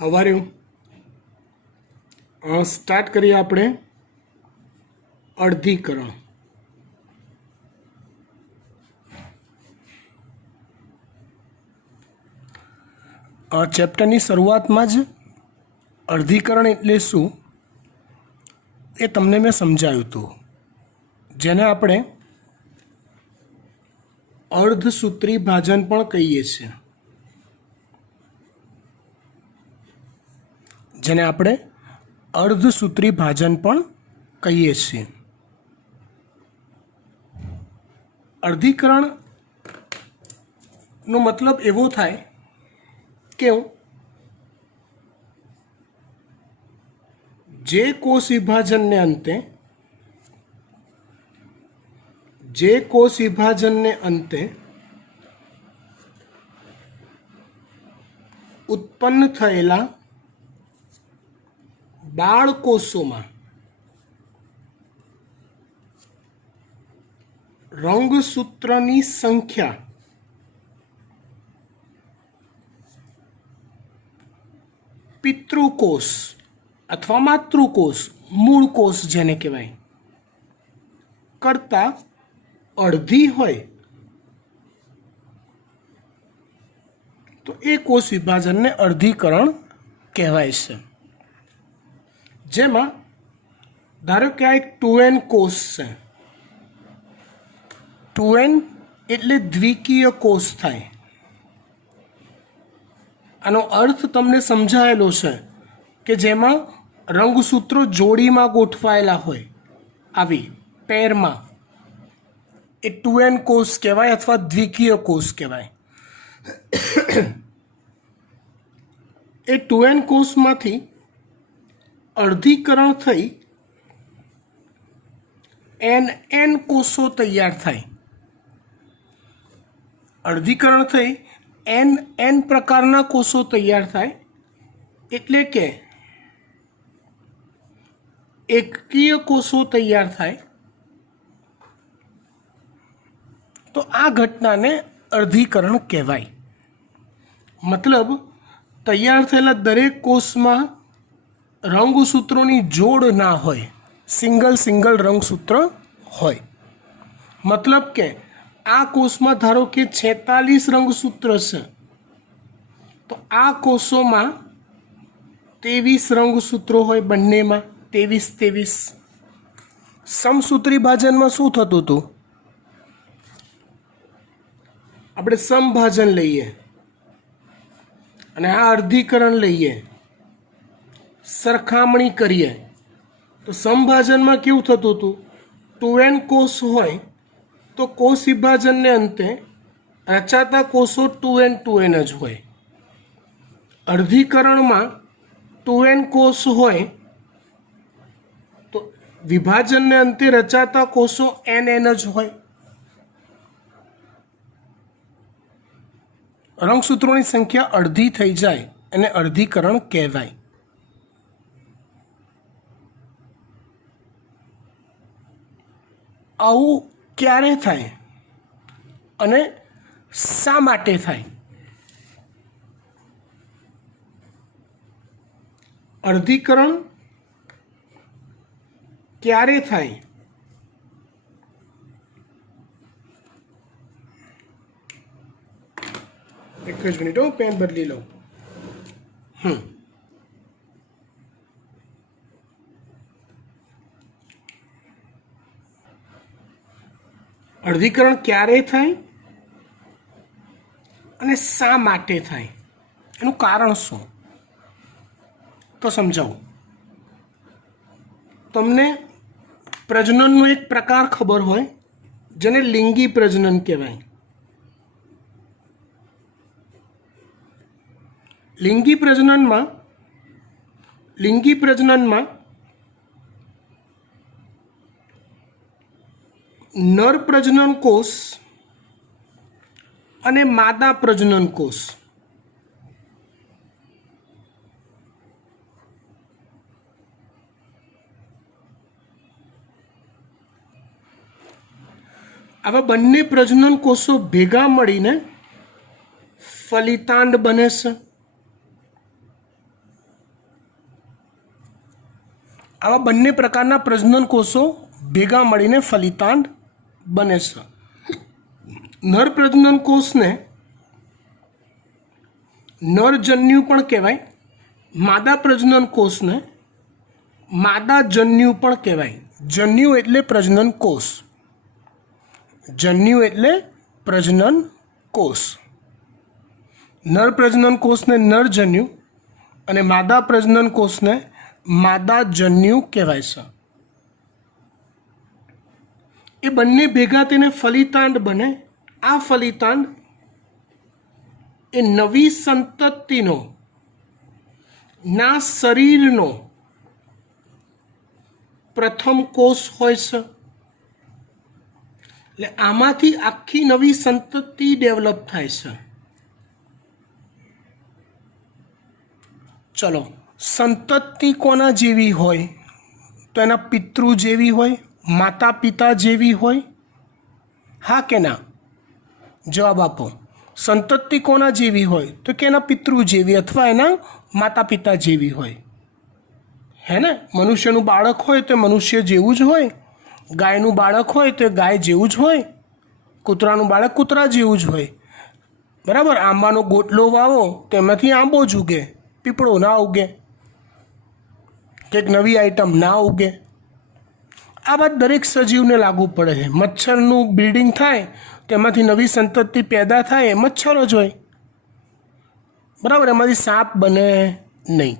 હવાર્યું start કરીએ આપણે અર્ધીકરણ. ચેપ્ટરની શરૂઆતમાં જ અર્ધીકરણ એટલે શું એ તમને મેં સમજાવ્યું હતું, જેને આપણે અર્ધસૂત્રી ભાજન પણ કહીએ છીએ. જેને આપણે અર્ધસૂત્રી ભાજન પણ કહીએ છીએ. અર્ધીકરણનો મતલબ એવો થાય કે જે કોષ વિભાજનને અંતે ઉત્પન્ન થયેલા બાળકોષોમાં રંગસૂત્રની સંખ્યા પિતૃકોષ અથવા માતૃકોષ, મૂળ કોષ જેને કહેવાય, કરતાં અડધી હોય તો એ કોષ વિભાજનને અર્ધીકરણ કહેવાય છે. જેમાં ધારો કે આ એક 2n કોષ છે. 2n એટલે દ્વિકીય કોષ થાય. આનો અર્થ તમને સમજાયેલો છે કે જેમાં રંગસૂત્રો જોડીમાં ગોઠવાયેલા હોય, આવી પેરમાં, એ 2n કોષ કહેવાય અથવા દ્વિકીય કોષ કહેવાય. એ 2n કોષમાંથી અર્ધીકરણ થઈ n કોષો તૈયાર થાય. અર્ધીકરણ થઈ n પ્રકારના કોષો તૈયાર થાય, એટલે કે એકકીય કોષો તૈયાર થાય. તો આ ઘટનાને અર્ધીકરણ કહેવાય. મતલબ તૈયાર થયેલા દરેક કોષમાં રંગસૂત્રોની જોડ ના હોય, સિંગલ રંગસૂત્ર હોય. મતલબ કે આ કોષમાં ધારો કે 46 રંગસૂત્ર છે, તો આ કોષોમાં 23 રંગસૂત્રો હોય, બંનેમાં 23. સમસૂત્રી ભાજનમાં શું થતું હતું? આપણે સમભાજન લઈએ અને આ અર્ધીકરણ લઈએ, સરખામણી કરીએ તો સમભાજનમાં કેવું થતું હતું? 2n કોષ હોય તો કોષ વિભાજનને અંતે રચાતા કોષો 2n જ હોય. અર્ધીકરણમાં 2n કોષ હોય તો વિભાજનને અંતે રચાતા કોષો n જ હોય. રંગસૂત્રોની સંખ્યા અડધી થઈ જાય એને અર્ધીકરણ કહેવાય. આવું ક્યારે થાય અને શા માટે થાય? અર્ધીકરણ ક્યારે થાય? એક જ મિનિટ, પેન બદલી લઉં. અર્ધીકરણ ક્યારે થાય અને શા માટે થાય, એનું કારણ શું તો સમજાવું. તમને પ્રજનનનો એક પ્રકાર ખબર હોય જેને લિંગી પ્રજનન કહેવાય. લિંગી પ્રજનનમાં નર પ્રજનન કોષ અને માદા પ્રજનન કોષ આવા બંને પ્રજનન કોષો ભેગા મળીને ફલિતાંડ બને છે. આવા બંને પ્રકારના પ્રજનન કોષો ભેગા મળીને ફલિતાંડ બને છે. નર પ્રજનન કોષને નરજન્યુ પણ કહેવાય, માદા પ્રજનન કોષને માદાજન્યુ પણ કહેવાય. જન્યુ એટલે પ્રજનન કોષ, જન્યુ એટલે પ્રજનન કોષ. નર પ્રજનન કોષને નરજન્યુ અને માદા પ્રજનન કોષને માદાજન્યુ કહેવાય છે. એ બંને ભેગા તેને ફલિતાંડ બને. આ ફલિતાંડ એ નવી સંતતિનો, ના શરીરનો પ્રથમ કોષ હોય છે. એટલે આમાંથી આખી નવી સંતતિ ડેવલપ થાય છે. ચલો, સંતતિ કોના જેવી હોય? તો એના પિતૃ જેવી હોય, માતા પિતા જેવી હોય? હા કે ના? જવાબ આપો. સંતતિ કોના જેવી હોય? તો કે એના પિતૃ જેવી અથવા એના માતા પિતા જેવી હોય. હે ને? મનુષ્યનું બાળક હોય તો મનુષ્ય જેવું જ હોય, ગાયનું બાળક હોય તો ગાય જેવું જ હોય, કૂતરાનું બાળક કૂતરા જેવું જ હોય. બરાબર? આંબાનો ગોટલો વાવો તો એમાંથી આંબો જ ઉગે, પીપળો ના ઉગે, કંઈક નવી આઈટમ ના ઉગે. આ વાત દરેક સજીવને લાગુ પડે છે. મચ્છરનું બ્રીડિંગ થાય તેમાંથી નવી સંતતિ પેદા થાય, મચ્છર જ હોય. બરાબર? એમાંથી સાપ બને નહીં.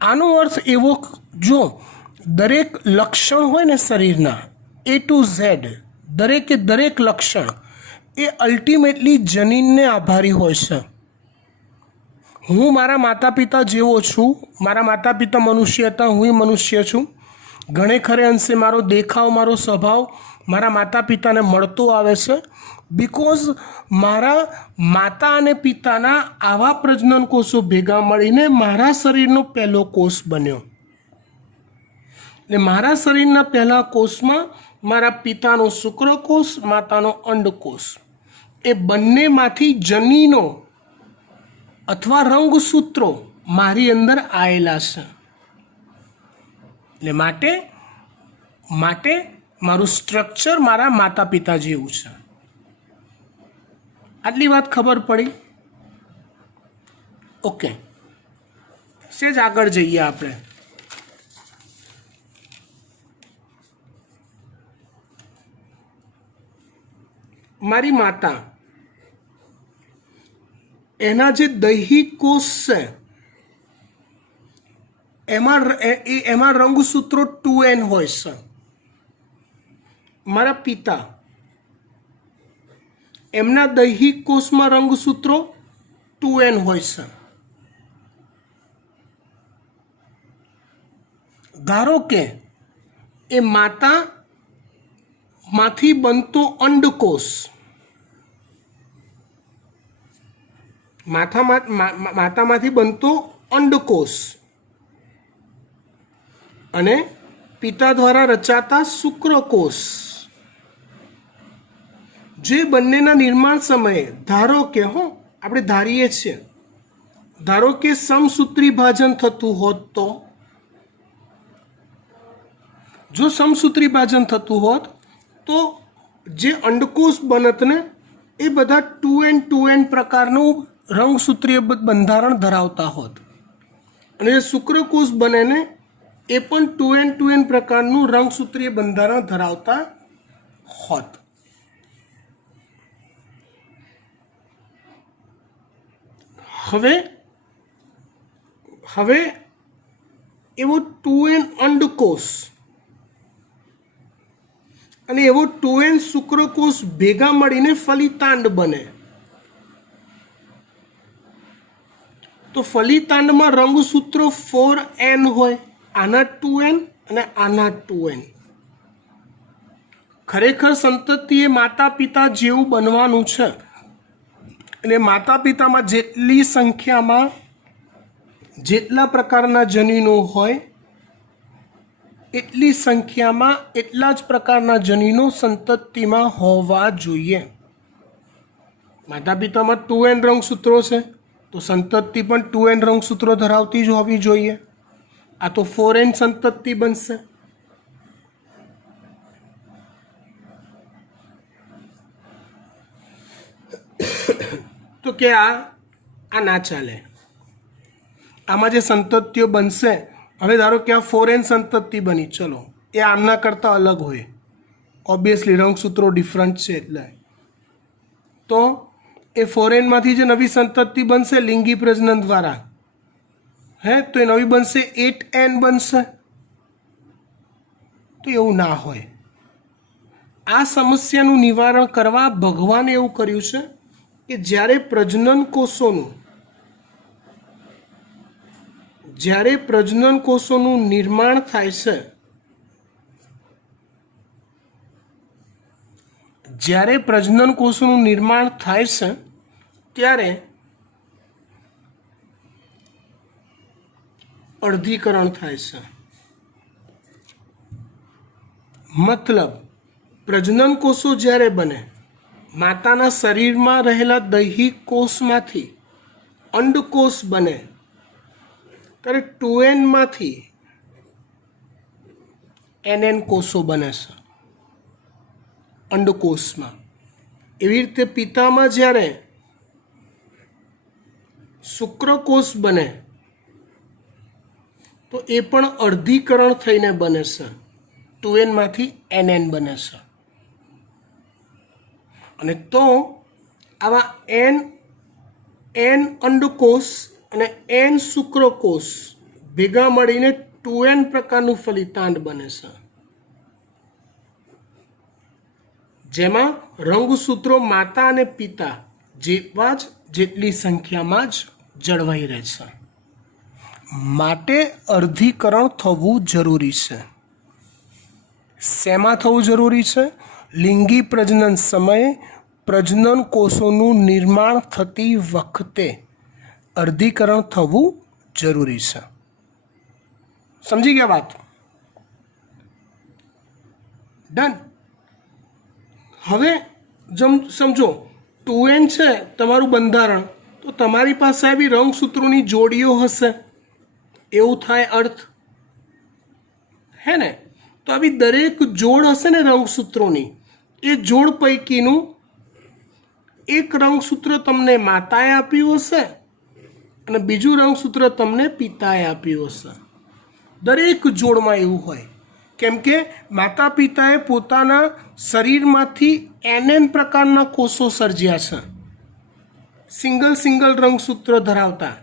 આનો અર્થ એવો, જો દરેક લક્ષણ હોય ને શરીરના, A to Z, દરેકે દરેક લક્ષણ એ અલ્ટિમેટલી જનીનને આભારી હોય છે. હું મારા માતા પિતા જેવો છું, મારા માતા પિતા મનુષ્ય હતા, હું મનુષ્ય છું. ઘણે ખરે અંશે મારો દેખાવ, મારો સ્વભાવ મારા માતા પિતાને મળતો આવે છે, બિકોઝ મારા માતા અને પિતાના આવા પ્રજનન કોષો ભેગા મળીને મારા શરીરનો પહેલો કોષ બન્યો. એટલે મારા શરીરના પહેલા કોષમાં મારા પિતાનો શુક્રકોષ, માતાનો અંડકોષ, એ બંનેમાંથી જનીનો અથવા રંગસૂત્રો મારી અંદર આવેલા છે. એટલે માટે મારું સ્ટ્રક્ચર મારા માતા પિતા જેવું છે. આટલી વાત ખબર પડી? ઓકે, સેજ આગળ જઈએ આપણે. મારી માતા, એના જે દૈહિક કોષ છે એમાં રંગસૂત્રો 2N હોય છે. મારા પિતા, એમના દૈહિક કોષમાં રંગસૂત્રો 2N હોય છે. ધારો કે એ માતામાંથી બનતો અંડકોષ, માતામાંથી બનતો અંડકોષ અને પિતા દ્વારા રચાતા શુક્રકોષ, જે બંનેના નિર્માણ સમયે ધારો કે આપણે ધારીએ છીએ, ધારો કે સમસૂત્રી ભાજન થતું હોત, તો જો સમસૂત્રી ભાજન થતું હોત તો જે અંડકોષ બનતને એ બધા 2N પ્રકારનું રંગસૂત્રીય બંધારણ ધરાવતા હોત, અને જે શુક્રકોષ બને ને એ પણ 2N પ્રકારનું રંગસૂત્રીય બંધારણ ધરાવતા હોત. હવે એવો 2N અંડકોષ અને એવો 2N શુક્રકોષ ભેગા મળીને ફલિતાંડ બને. તો ફલિતાંડમાં રંગસૂત્રો 4N હોય, આના 2N અને આના 2N. ખરેખર સંતતિ એ માતા પિતા જેવું બનવાનું છે. એટલે માતા પિતામાં જેટલી સંખ્યામાં જેટલા પ્રકારના જનીનો હોય એટલી સંખ્યામાં એટલા જ પ્રકારના જનીનો સંતતિમાં હોવા જોઈએ. માતા પિતામાં 2N રંગસૂત્રો છે તો સંતતિ પણ 2n રંગસૂત્રો ધરાવતી જ હોવી જોઈએ. આ તો 4n સંતતિ બનશે. તો કે આ ના ચાલે. આમાં જે સંતતિઓ બનશે, હવે ધારો કે આ 4n સંતતિ બની, ચલો એ આમના કરતાં અલગ હોય, ઓબ્વિયસલી રંગસૂત્રો ડિફરન્ટ છે એટલે. તો એ 4n માંથી જે નવી સંતતિ બનશે લિંગી પ્રજનન દ્વારા, તો એ નવી બનશે 8n બનશે. તો એવું ના હોય. આ સમસ્યાનું નિવારણ કરવા ભગવાને એવું કર્યું છે કે જ્યારે પ્રજનન કોષોનું નિર્માણ થાય છે, જ્યારે પ્રજનન કોષોનું નિર્માણ થાય છે ત્યારે અર્ધીકરણ થાય છે. મતલબ પ્રજનન કોષો જ્યારે બને, માતાના શરીરમાં રહેલા દૈહિક કોષમાંથી અંડકોષ બને, ત્યારે 2n માંથી nn કોષો બને છે અંડકોષમાં. એવી રીતે પિતામાં જ્યારે શુક્રકોષ બને તો એ પણ અર્ધીકરણ થઈને બને છે, 2n માંથી nn બને છે. અને તો આવા n અંડકોષ અને n શુક્રકોષ ભેગા મળીને 2n પ્રકારનું ફલિતાંડ બને છે, જેમાં રંગસૂત્રો માતા અને પિતા જેટલી સંખ્યામાં જ જળવાઈ રહે છે. માટે અર્ધીકરણ થવું જરૂરી છે. શેમાં થવું જરૂરી છે? લિંગી પ્રજનન સમયે પ્રજનન કોષોનું નિર્માણ થતી વખતે અર્ધીકરણ થવું જરૂરી છે. સમજી ગયા વાત? ડન. હવે સમજો 2n છે તમારું બંધારણ, તો તમારી પાસે આવી રંગસૂત્રોની જોડીઓ હશે, એવું થાય અર્થ, હે ને? તો આવી દરેક જોડ હશે ને રંગસૂત્રોની, એ જોડ પૈકીનું એક રંગસૂત્ર તમને માતાએ આપ્યું હશે અને બીજું રંગસૂત્ર તમને પિતાએ આપ્યું હશે. દરેક જોડમાં એવું હોય, કેમ કે માતા પિતાએ પોતાના શરીરમાંથી nn પ્રકારના કોષો સર્જ્યા છે, સિંગલ રંગસૂત્ર ધરાવતા,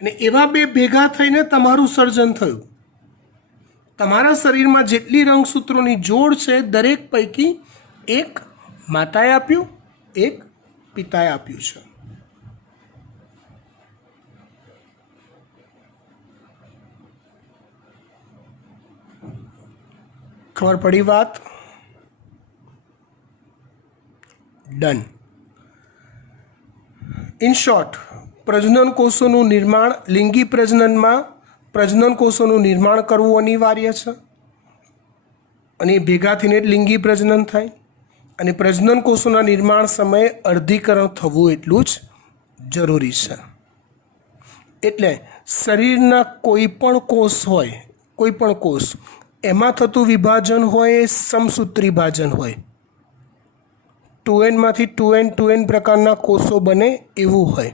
અને એવા બે ભેગા થઈને તમારું સર્જન થયું. તમારા શરીરમાં જેટલી રંગસૂત્રોની જોડ છે દરેક પૈકી એક માતાએ આપ્યું, એક પિતાએ આપ્યું છે. ખબર પડી વાત? ડન. ઇન શોર્ટ, પ્રજનન કોષોનું નિર્માણ, લિંગી પ્રજનનમાં પ્રજનન કોષોનું નિર્માણ કરવું અનિવાર્ય છે, અને એ ભેગા થઈને લિંગી પ્રજનન થાય. અને પ્રજનન કોષોના નિર્માણ સમયે અર્ધીકરણ થવું એટલું જ જરૂરી છે. એટલે શરીરના કોઈ પણ કોષ હોય, કોઈ પણ કોષ, એમાં થતું વિભાજન હોય એ સમસૂત્રી વિભાજન હોય. 2n માંથી 2n પ્રકારના કોષો બને એવું હોય.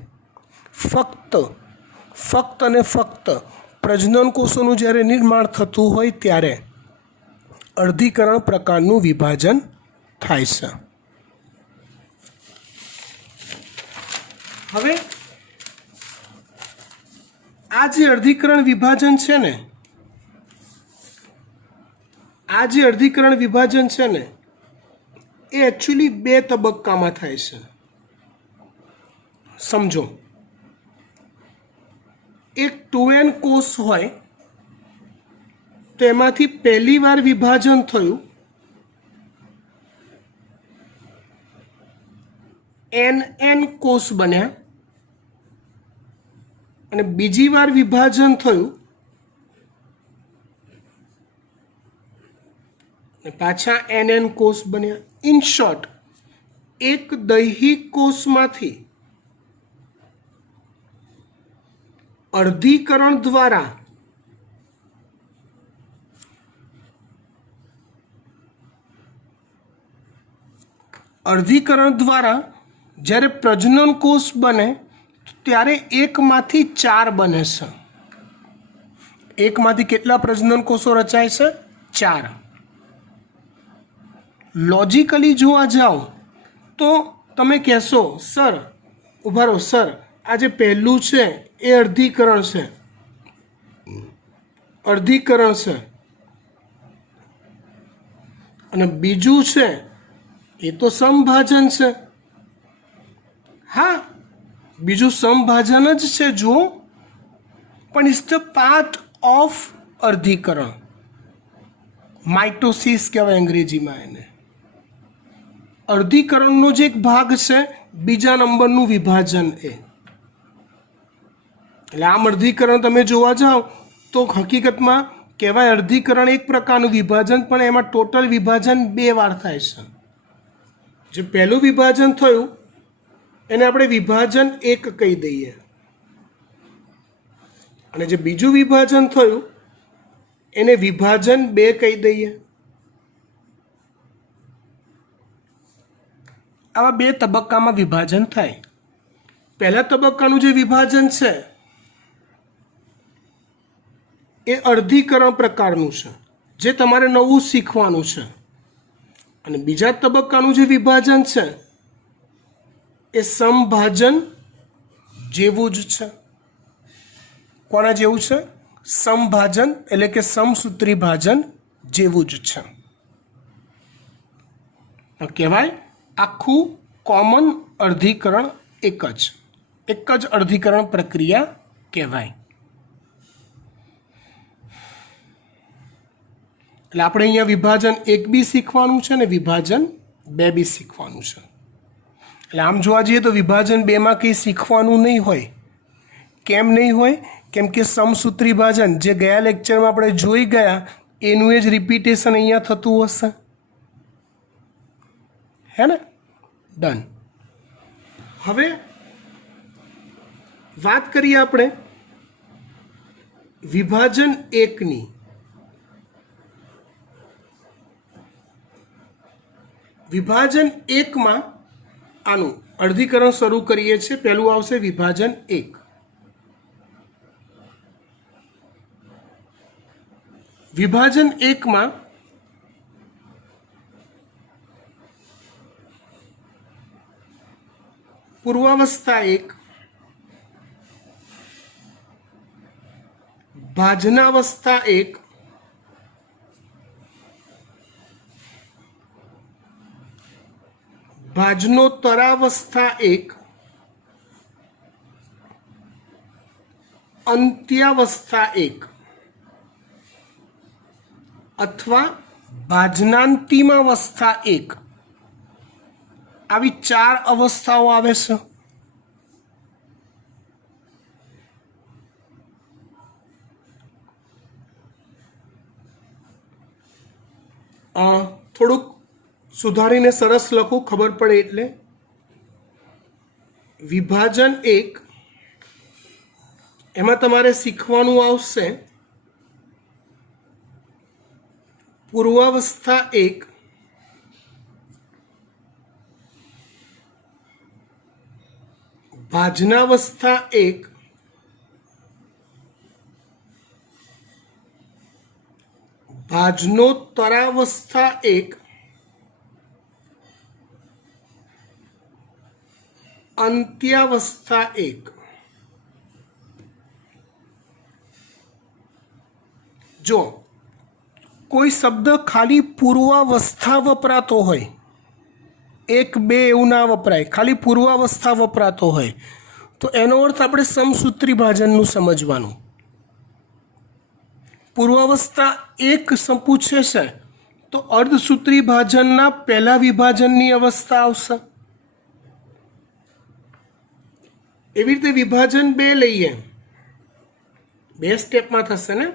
ફક્ત અને ફક્ત પ્રજનન કોષોનું જ્યારે નિર્માણ થતું હોય ત્યારે અર્ધીકરણ પ્રકારનું વિભાજન થાય છે. હવે આ જે અર્ધીકરણ વિભાજન છે ને, એ એકચ્યુઅલી 2 તબક્કામાં થાય છે. સમજો, એક 2n કોષ હોય તો એમાંથી પહેલી વાર વિભાજન થયું, nn કોષ બન્યા, અને બીજી વાર વિભાજન થયું અને પાછા nn કોષ બન્યા. ઇન શોર્ટ, એક દૈહિક કોષમાંથી અર્ધીકરણ દ્વારા જ્યારે પ્રજનન કોષ બને ત્યારે એકમાંથી 4 બને છે. એકમાંથી કેટલા પ્રજનન કોષો રચાય છે? 4. લોજિકલી જોવા જાઓ તો તમે કહેશો સર ઊભા રહો સર, આ જે પહેલું છે એ અર્ધીકરણ છે, અને બીજું છે એ તો સમભાજન છે. હા, બીજું સમભાજન જ છે જુઓ, પણ it's the part of અર્ધીકરણ. Mitosis કહેવાય અંગ્રેજીમાં એને. અર્ધીકરણનો જે એક ભાગ છે બીજા નંબરનું વિભાજન એ. એટલે આમ અર્ધીકરણ તમે જોવા જાઓ તો હકીકતમાં કહેવાય અર્ધીકરણ એક પ્રકારનું વિભાજન, પણ એમાં ટોટલ વિભાજન 2 વાર થાય છે. જે પહેલું વિભાજન થયું એને આપણે વિભાજન 1 કહી દઈએ, અને જે બીજું વિભાજન થયું એને વિભાજન 2 કહી દઈએ. આવા 2 તબક્કામાં વિભાજન થાય. પહેલા તબક્કાનું જે વિભાજન છે એ અર્ધીકરણ પ્રકારનું છે, જે તમારે નવું શીખવાનું છે. અને બીજા તબક્કાનું જે વિભાજન છે એ સમભાજન જેવું જ છે. કોના જેવું છે? સમભાજન એટલે કે સમસૂત્રી ભાજન જેવું જ છે. કહેવાય આખું કોમન અર્ધીકરણ એક જ અર્ધીકરણ પ્રક્રિયા કહેવાય. એટલે આપણે અહીંયા વિભાજન 1 બી શીખવાનું છે ને વિભાજન 2 બી શીખવાનું છે. એટલે આમ જોવા જઈએ તો વિભાજન 2માં કંઈ શીખવાનું નહીં હોય. કેમ નહીં હોય? કેમ કે સમસૂત્રી ભાજન જે ગયા લેક્ચરમાં આપણે જોઈ ગયા એનું એ જ રિપીટેશન અહીંયા થતું હશે. હે ને? ડન. હવે વાત કરીએ આપણે વિભાજન 1ની. વિભાજન 1માં આનું અર્ધીકરણ શરૂ કરીએ છીએ. પહેલું આવશે વિભાજન 1. વિભાજન 1માં પૂર્વાવસ્થા 1, ભાજનાવસ્થા 1, ભાજનોત્તરાવસ્થા 1, અંત્યાવસ્થા 1 અથવા ભાજનાંતિમાવસ્થા 1, આવી 4 અવસ્થાઓ આવે છે. થોડુંક સુધારીને સરસ લખું, ખબર પડે એટલે. વિભાજન 1 એમાં તમારે શીખવાનું આવશે પૂર્વાવસ્થા 1, ભાજનાવસ્થા 1, ભાજનોત્તરાવસ્થા 1, અંત્યાવસ્થા 1. જો કોઈ શબ્દ ખાલી પૂર્વાવસ્થા વપરાતો હોય, 1, 2 એવું ના વપરાય, ખાલી પૂર્વાવસ્થા વપરાતો હોય તો એનો અર્થ આપણે સમસૂત્રી ભાજનનું સમજવાનું. પૂર્વાવસ્થા 1 પૂછે છે તો અર્ધસૂત્રી ભાજનના પહેલા વિભાજનની અવસ્થા આવશે. એવી રીતે વિભાજન 2 લઈએ, 2 સ્ટેપમાં થશે ને,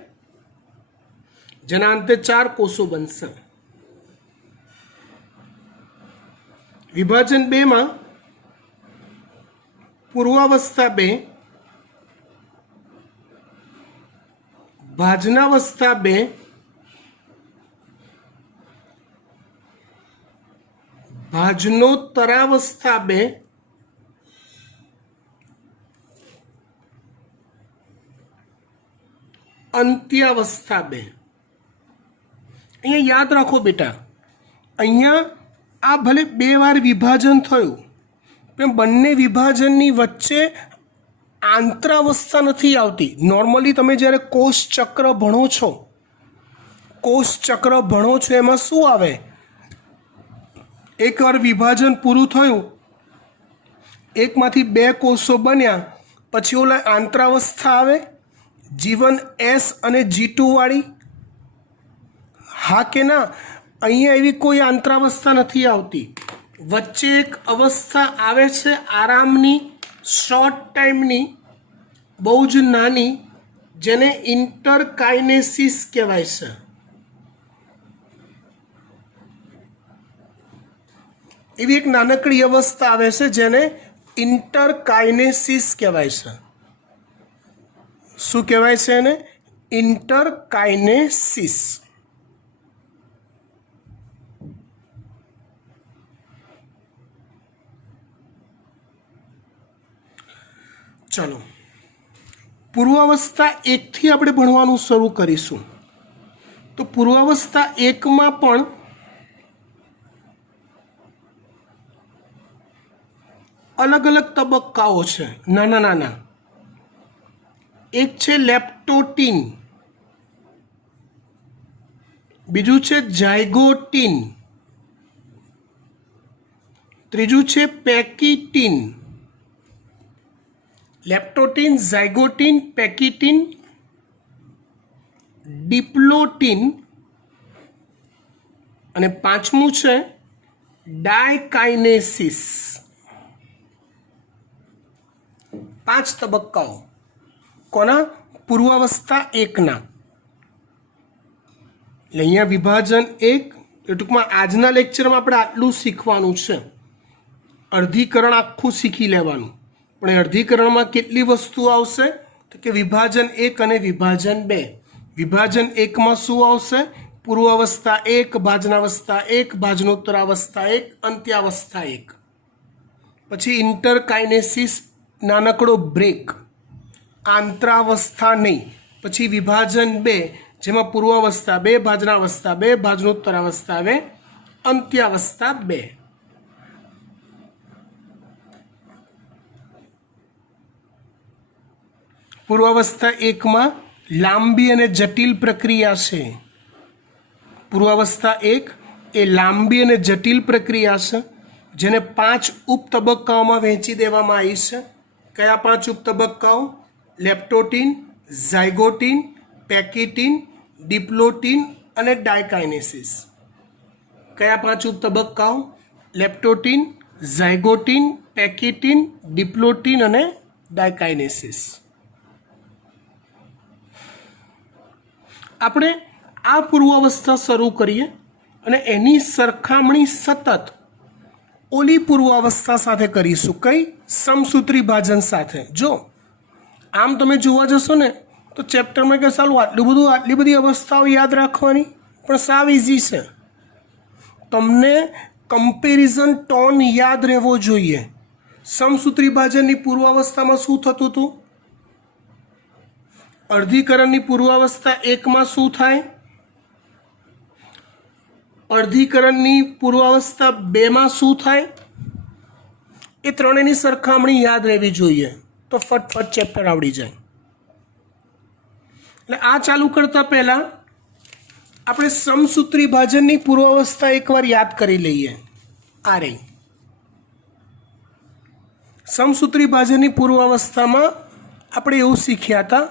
જેના અંતે 4 કોષો બનશે. વિભાજન 2માં પૂર્વાવસ્થા 2, ભાજનાવસ્થા 2, ભાજનોત્તરાવસ્થા 2, અંત્યાવસ્થા 2. અહીંયા યાદ રાખો બેટા, અહીંયા આ ભલે 2 વાર વિભાજન થયું પણ બંને વિભાજનની વચ્ચે આંતરાવસ્થા નથી આવતી. નોર્મલી તમે જ્યારે કોષ ચક્ર ભણો છો એમાં શું આવે? એકવાર વિભાજન પૂરું થયું, એકમાંથી 2 કોષો બન્યા, પછી ઓલા આંતરાવસ્થા આવે G1 S અને G2 વાળી. હા કે ના? અહીંયા એવી કોઈ આંતરાવસ્થા નથી આવતી. વચ્ચે એક અવસ્થા આવે છે આરામની, શોર્ટ ટાઈમની, બહુ જ નાની, જેને ઇન્ટરકાઇનેસિસ કહેવાય છે. એવી એક નાનકડી અવસ્થા આવે છે જેને ઇન્ટરકાઇનેસિસ કહેવાય છે. શું કહેવાય છે એને? ઇન્ટરકાઇનેસિસ. ચલો, પૂર્વાવસ્થા 1 થી આપણે ભણવાનું શરૂ કરીશું. તો પૂર્વાવસ્થા 1 માં પણ અલગ અલગ તબક્કાઓ છે, નાના નાના. એક છે લેપ્ટોટીન, બીજું છે ઝાયગોટીન, ત્રીજું છે પેકિટીન. લેપ્ટોટીન, ઝાયગોટીન, પેકિટીન, ડિપ્લોટીન અને પાંચમું છે ડાયકાઇનેસિસ. 5 તબક્કાઓ કોના? પૂર્વાવસ્થા 1ના. એટલે અહીંયા વિભાજન 1, એ ટૂંકમાં આજના લેક્ચરમાં આપણે આટલું શીખવાનું છે. અર્ધીકરણ આખું શીખી લેવાનું. પણ એ અર્ધીકરણમાં કેટલી વસ્તુ આવશે? તો કે વિભાજન 1 અને વિભાજન 2. વિભાજન 1માં શું આવશે? પૂર્વાવસ્થા 1, ભાજનાવસ્થા 1, ભાજનોત્તરાવસ્થા 1, અંત્યાવસ્થા 1. પછી ઇન્ટરકાઇનેસિસ, નાનકડો બ્રેક, આંતરાવસ્થા નહીં. પછી વિભાજન 2, જેમાં પૂર્વાવસ્થા 2, ભાજનાવસ્થા 2, ભાજનોત્તરાવસ્થા 2, અંત્યાવસ્થા 2. પૂર્વાવસ્થા 1માં લાંબી અને જટિલ પ્રક્રિયા છે. પૂર્વાવસ્થા 1 એ લાંબી અને જટિલ પ્રક્રિયા છે, જેને 5 ઉપતબક્કાઓમાં વહેંચી દેવામાં આવી છે. કયા 5 ઉપતબક્કાઓ? લેપ્ટોટીન, ઝાયગોટીન, પેકિટીન, ડિપ્લોટીન અને ડાયકાઇનેસિસ. કયા 5 ઉપતબક્કાઓ? લેપ્ટોટીન, ઝાયગોટીન, પેકિટીન, ડિપ્લોટીન અને ડાયકાઇનેસિસ. આપણે આ પૂર્વાવસ્થા શરૂ કરીએ અને એની સરખામણી સતત ઓલી પૂર્વાવસ્થા સાથે કરીશું. કઈ? સમસૂત્રી ભાજન સાથે. જો આમ તમે જોવા જશો ને તો ચેપ્ટરમાં કે સાલું આટલી બધી અવસ્થાઓ યાદ રાખવાની, પણ સાવ ઇઝી છે. તમને કમ્પેરિઝન ટોન યાદ રહેવો જોઈએ. સમસૂત્રી ભાજનની પૂર્વાવસ્થામાં શું થતું હતું? અર્ધીકરણની પૂર્વાવસ્થા 1માં શું થાય? અર્ધીકરણની પૂર્વાવસ્થા 2માં શું થાય? એ ત્રણેયની સરખામણી યાદ રહેવી જોઈએ, તો ફટફટ ચેપ્ટર આવડી જાય. એટલે આ ચાલુ કરતા પહેલા આપણે સમસૂત્રી ભાજનની પૂર્વાવસ્થા એકવાર યાદ કરી લઈએ. આ રહી સમસૂત્રી ભાજનની પૂર્વાવસ્થામાં આપણે એવું શીખ્યા હતા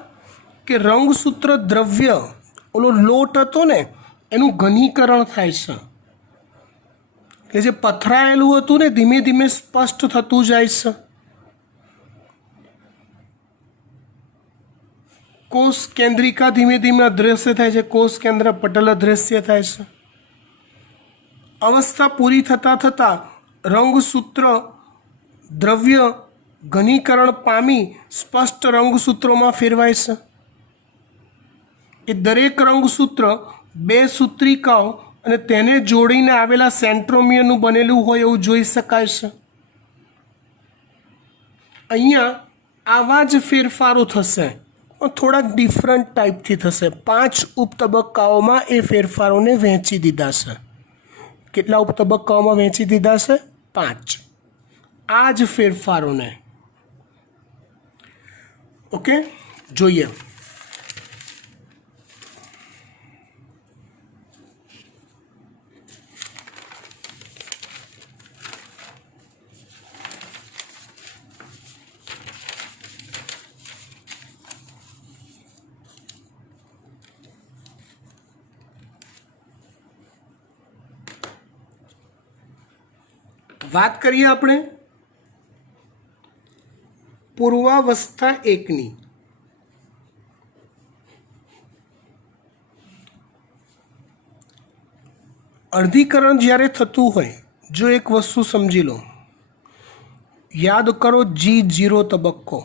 કે રંગસૂત્ર દ્રવ્ય, ઓલો લોટ હતો ને, એનું ઘનીકરણ થાય છે. કે જે પથરાયેલું હતું ને ધીમે ધીમે સ્પષ્ટ થતું જાય છે. કોષ કેન્દ્રિકા ધીમે ધીમે અદૃશ્ય થાય છે, કોષ કેન્દ્ર પટલ અદૃશ્ય થાય છે. અવસ્થા પૂરી થતાં થતાં રંગસૂત્ર દ્રવ્ય ઘનીકરણ પામી સ્પષ્ટ રંગસૂત્રોમાં ફેરવાય છે. એ દરેક રંગસૂત્ર બે સૂત્રિકાઓ અને તેને જોડીને આવેલા સેન્ટ્રોમિયરનું બનેલું હોય એવું જોઈ શકાય છે. અહીંયા આવા જ ફેરફારો થશે પણ થોડાક ડિફરન્ટ ટાઈપથી થશે. 5 ઉપતબક્કાઓમાં એ ફેરફારોને વહેંચી દીધા છે. કેટલા ઉપતબક્કાઓમાં વહેંચી દીધા છે? 5. આ જ ફેરફારોને ઓકે જોઈએ. વાત કરીએ આપણે પૂર્વાવસ્થા 1ની. અર્ધીકરણ જ્યારે થતું હોય, જો એક વસ્તુ સમજી લો, યાદ કરો G0 તબક્કો,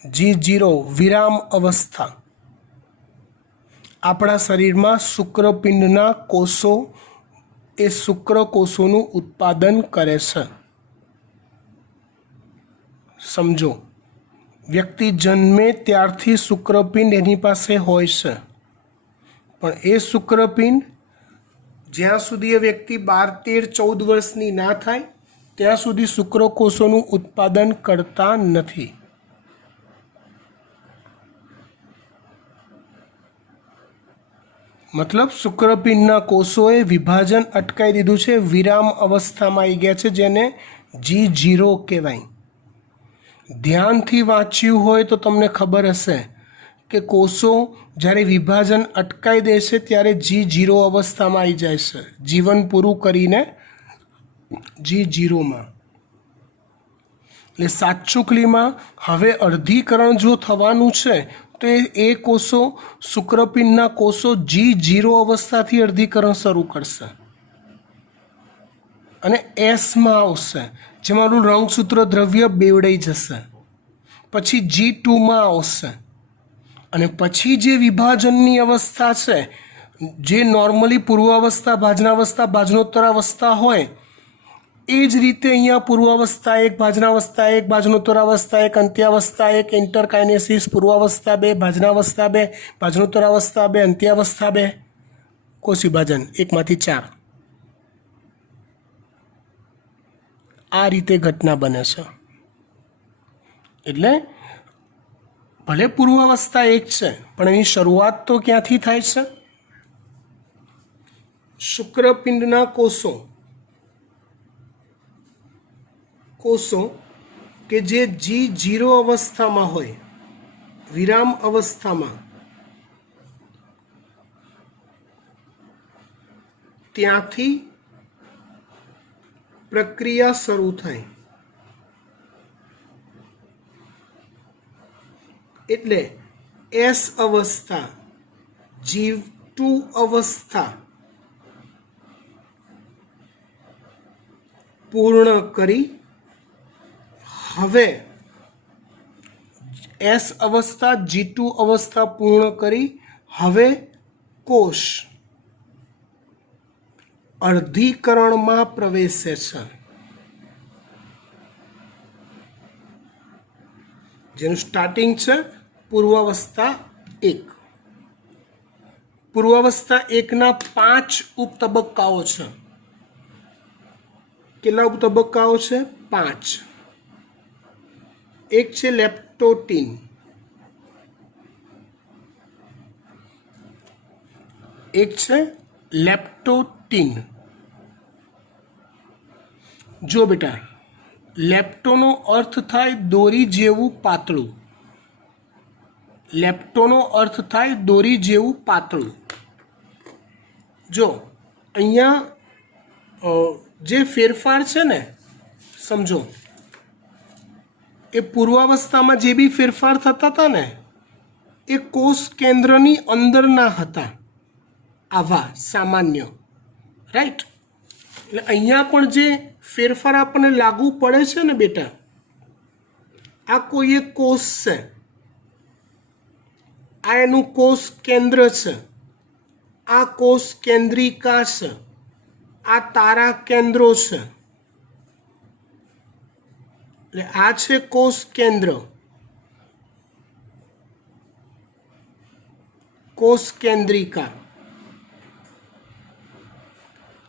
G0 વિરામ અવસ્થા. આપણા શરીરમાં શુક્રપિંડના કોષો એ શુક્રકોષોનું ઉત્પાદન કરે છે. સમજો, વ્યક્તિ જન્મે ત્યારથી શુક્રપિંડ એની પાસે હોય છે, પણ એ શુક્રપિંડ જ્યાં સુધી એ વ્યક્તિ 12, 13, 14 વર્ષની ના થાય ત્યાં સુધી શુક્રકોષોનું ઉત્પાદન કરતા નથી. મતલબ શુક્રપિંડના કોષોએ વિભાજન અટકાવી દીધું છે, વિરામ અવસ્થામાં આવી ગયા છે, જેને G0 કહેવાય. ધ્યાનથી વાંચ્યું હોય તો તમને ખબર હશે કે કોષો જ્યારે વિભાજન અટકાવી દે છે ત્યારે G0 અવસ્થામાં આવી જાય છે, જીવન પૂરું કરીને G0માં. એટલે સાચુકલીમાં હવે અર્ધીકરણ જો થવાનું છે તો એ કોષો શુક્રપિંડના કોષો G0 અવસ્થાથી અર્ધીકરણ શરૂ કરશે અને એસમાં આવશે, જેમાં રંગસૂત્ર દ્રવ્ય બેવડાઈ જશે. પછી G2માં આવશે અને પછી જે વિભાજનની અવસ્થા છે, જે નોર્મલી પૂર્વાવસ્થા, ભાજનાવસ્થા, ભાજનોત્તરાવસ્થા હોય, એ જ રીતે અહીંયા પૂર્વાવસ્થા 1, ભાજનાવસ્થા 1, ભાજનોત્તરાવસ્થા 1, અંત્યાવસ્થા 1, ઇન્ટરકાઇનેસિસ, પૂર્વાવસ્થા 2, ભાજનાવસ્થા 2, ભાજનોત્તરાવસ્થા 2, અંત્યાવસ્થા 2, કોષ વિભાજન 1માંથી 4. આ રીતે ઘટના બને છે. એટલે ભલે પૂર્વાવસ્થા 1 છે પણ એની શરૂઆત તો ક્યાંથી થાય છે? શુક્રપિંડના કોષો કે જે G0 અવસ્થામાં હોય, વિરામ અવસ્થામાં, ત્યાંથી પ્રક્રિયા શરૂ થાય. એટલે S અવસ્થા, G2 અવસ્થા પૂર્ણ કરી હવે S અવસ્થા, G2 અવસ્થા પૂર્ણ કરી હવે કોષ અર્ધીકરણમાં પ્રવેશે છે, જેનું સ્ટાર્ટિંગ છે પૂર્વાવસ્થા 1. પૂર્વાવસ્થા 1ના 5 ઉપતબક્કાઓ છે. કેટલા ઉપતબક્કાઓ છે? 5. એક છે લેપ્ટોટીન, એક છે લેપ્ટોટીન. જો બેટા, લેપ્ટોનો અર્થ થાય દોરી જેવું પાતળું. લેપ્ટોનો અર્થ થાય દોરી જેવું પાતળું. જો અહીંયા જે ફેરફાર છે ને, સમજો, એ પૂર્વાવસ્થામાં જે બી ફેરફાર થતા હતા ને એ કોષ કેન્દ્રની અંદરના હતા, આવા સામાન્ય, રાઈટ? એટલે અહીંયા પણ જે ફેરફાર આપણને લાગુ પડે છે ને બેટા, આ કોઈ એક કોષ છે આ એનું કોષ કેન્દ્ર છે, આ કોષ કેન્દ્રિકા છે, આ તારા કેન્દ્રો છે. એટલે આ છે કોષ કેન્દ્ર, કોષ કેન્દ્રિકા,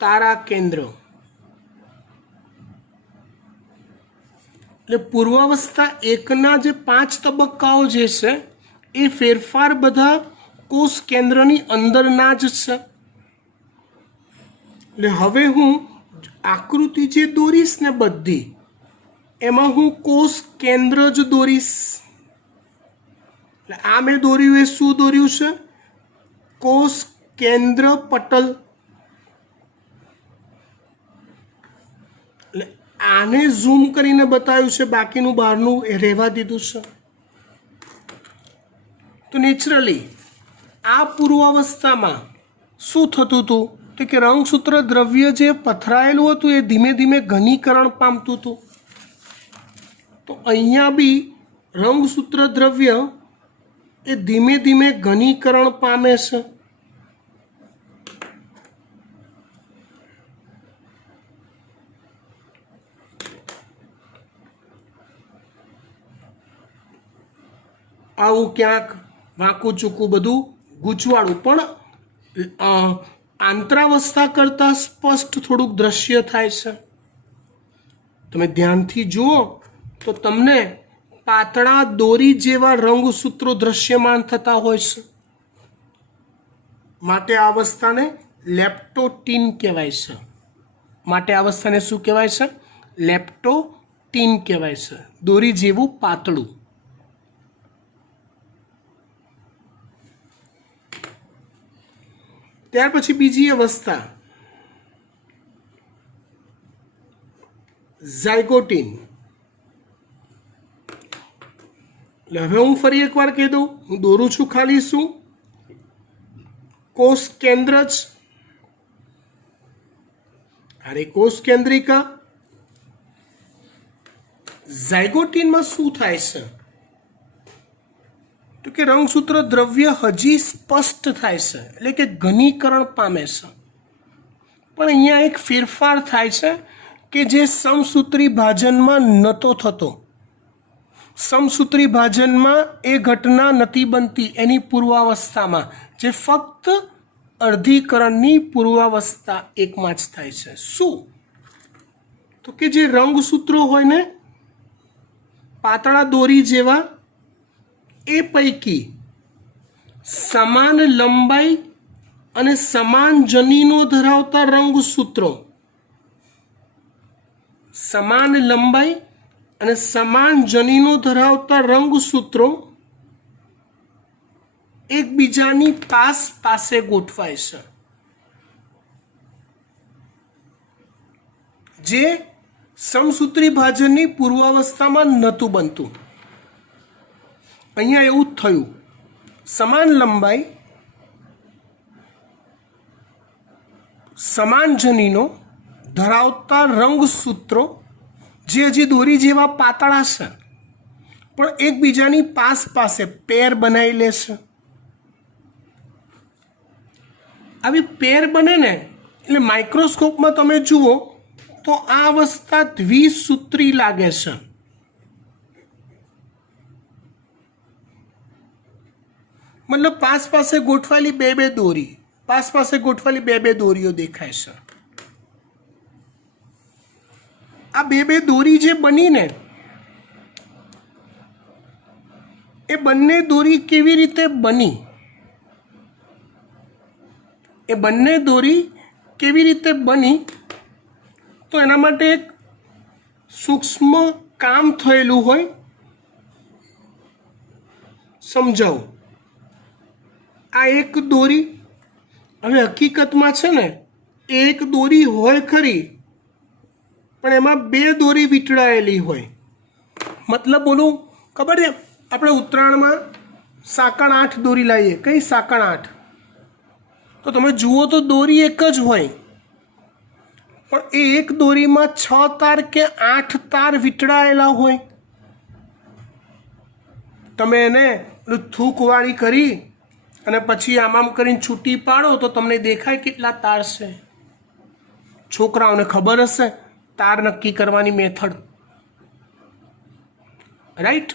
તારા કેન્દ્ર. એટલે પૂર્વાવસ્થા એકના જે 5 તબક્કાઓ જે છે એ ફેરફાર બધા કોષ કેન્દ્રની અંદરના જ છે. એટલે હવે હું આકૃતિ જે દોરીશ ને બધી, એમાં હું કોષ કેન્દ્ર જ દોરીશ. એટલે આ મેં દોર્યું એ શું દોર્યું છે? કોષ કેન્દ્ર પટલ. એટલે આને ઝૂમ કરીને બતાવ્યું છે, બાકીનું બહારનું એ રહેવા દીધું છે. તો નેચરલી આ પૂર્વાવસ્થામાં શું થતું હતું તો કે રંગસૂત્ર દ્રવ્ય જે પથરાયેલું હતું એ ધીમે ધીમે ઘનીકરણ પામતું હતું. તો અહીંયા બી રંગસૂત્ર દ્રવ્ય એ ધીમે ધીમે ઘનીકરણ પામે છે. આવું ક્યાંક વાંકું ચૂકું બધું ગૂંચવાડું, પણ આંતરાવસ્થા કરતાં સ્પષ્ટ થોડુંક દ્રશ્ય થાય છે. તમે ધ્યાનથી જુઓ તો તમને પાતળા દોરી જેવા રંગસૂત્રો દ્રશ્યમાન થતા હોય છે. માટે આ અવસ્થાને લેપ્ટોટીન કહેવાય છે. માટે આ અવસ્થાને શું કહેવાય છે? લેપ્ટોટીન કહેવાય છે. દોરી જેવું પાતળું. ત્યાર પછી બીજી અવસ્થા ઝાયગોટીન. એટલે હવે હું ફરી એકવાર કહી દઉં, હું દોરું છું ખાલી શું? કોષ કેન્દ્ર જ. અરે કોષ કેન્દ્રિકા. ઝાયગોટીનમાં શું થાય છે તો કે રંગસૂત્ર દ્રવ્ય હજી સ્પષ્ટ થાય છે, એટલે કે ઘનીકરણ પામે છે. પણ અહીંયા એક ફેરફાર થાય છે કે જે સમસૂત્રી ભાજનમાં નહોતો થતો. સમસૂત્રી ભાજનમાં એ ઘટના નથી બનતી એની પૂર્વાવસ્થામાં, જે ફક્ત અર્ધીકરણની પૂર્વાવસ્થા એકમાં જ થાય છે. શું તો કે જે રંગસૂત્રો હોય ને પાતળા દોરી જેવા, એ પૈકી સમાન લંબાઈ અને સમાન જનીનો ધરાવતા રંગસૂત્રો, સમાન લંબાઈ અને સમાન જનીનો ધરાવતા રંગસૂત્રો એકબીજાની પાસે ગોઠવાય છે, જે સમસૂત્રી ભાજનની પૂર્વાવસ્થામાં નહોતું બનતું. અહીંયા એવું જ થયું. સમાન લંબાઈ, સમાન જનીનો ધરાવતા રંગસૂત્રો જે હજી દોરી જેવા પાતળા છે પણ એકબીજાની પાસે પેર બનાવી લેશે. આવી પેર બને ને એટલે માઇક્રોસ્કોપમાં તમે જુઓ તો આ અવસ્થા દ્વિસૂત્રી લાગે છે. મતલબ પાસે ગોઠવાયેલી બે દોરી, પાસે ગોઠવાયેલી બે દોરીઓ દેખાય છે. આ બે દોરી જે બની ને એ બંને દોરી કેવી રીતે બની? એ બંને દોરી કેવી રીતે બની તો એના માટે એક સૂક્ષ્મ કામ થયેલું હોય. સમજાવું. આ એક દોરી, હવે હકીકતમાં છે ને એક દોરી હોય ખરી, પણ એમાં બે દોરી વીંટળાયેલી હોય. મતલબ બોલું ખબર છે? આપણે ઉત્તરાયણમાં સાકણ 8 દોરી લાવીએ. કઈ સાકણ 8? તો તમે જુઓ તો દોરી એક જ હોય, પણ એ એક દોરીમાં 6 તાર કે 8 તાર વીંટળાયેલા હોય. તમે એને પેલું થૂકવાળી કરી અને પછી આમ કરીને છૂટી પાડો તો તમને દેખાય કેટલા તાર છે. છોકરાઓને ખબર હશે તાર નક્કી કરવાની મેથડ, રાઈટ?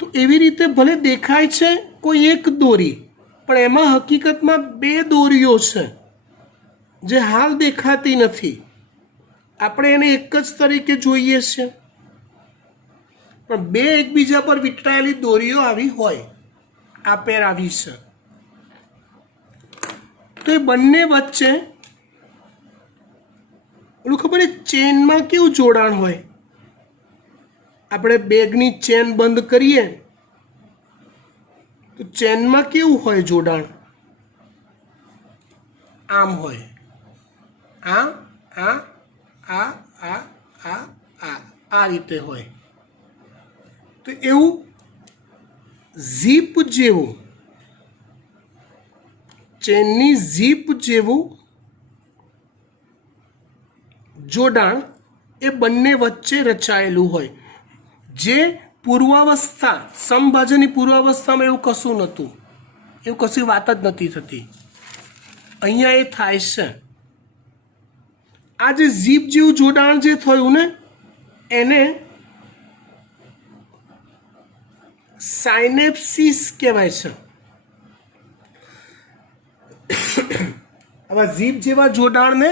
તો એવી રીતે ભલે દેખાય છે કોઈ એક દોરી, પણ એમાં હકીકતમાં બે દોરીઓ છે જે હાલ દેખાતી નથી. આપણે એને એક જ તરીકે જોઈએ છે, પણ બે એકબીજા પર વીંટળાયેલી દોરીઓ આવી હોય. આ પેર આવી છે તો એ બંને વચ્ચે ઓલું ખબર ચેનમાં કેવું જોડાણ હોય? આપણે બેગની ચેન બંધ કરીએ તો ચેનમાં કેવું હોય જોડાણ? આમ હોય. આ આ આ આ આ આ આ રીતે હોય. તો એવું ઝીપ જેવું, ચેનની ઝીપ જેવું જોડાણ એ બંને વચ્ચે રચાયેલું હોય. જે પૂર્વાવસ્થા, સમભાજનની પૂર્વાવસ્થામાં એવું કશું નહોતું, એવું કશી વાત જ નથી થતી. અહીંયા એ થાય છે. આ જે ઝીપ જેવું જોડાણ જે થયું ને એને સાયનેપ્સિસ કહેવાય છે. આવા ઝીપ જેવા જોડાણને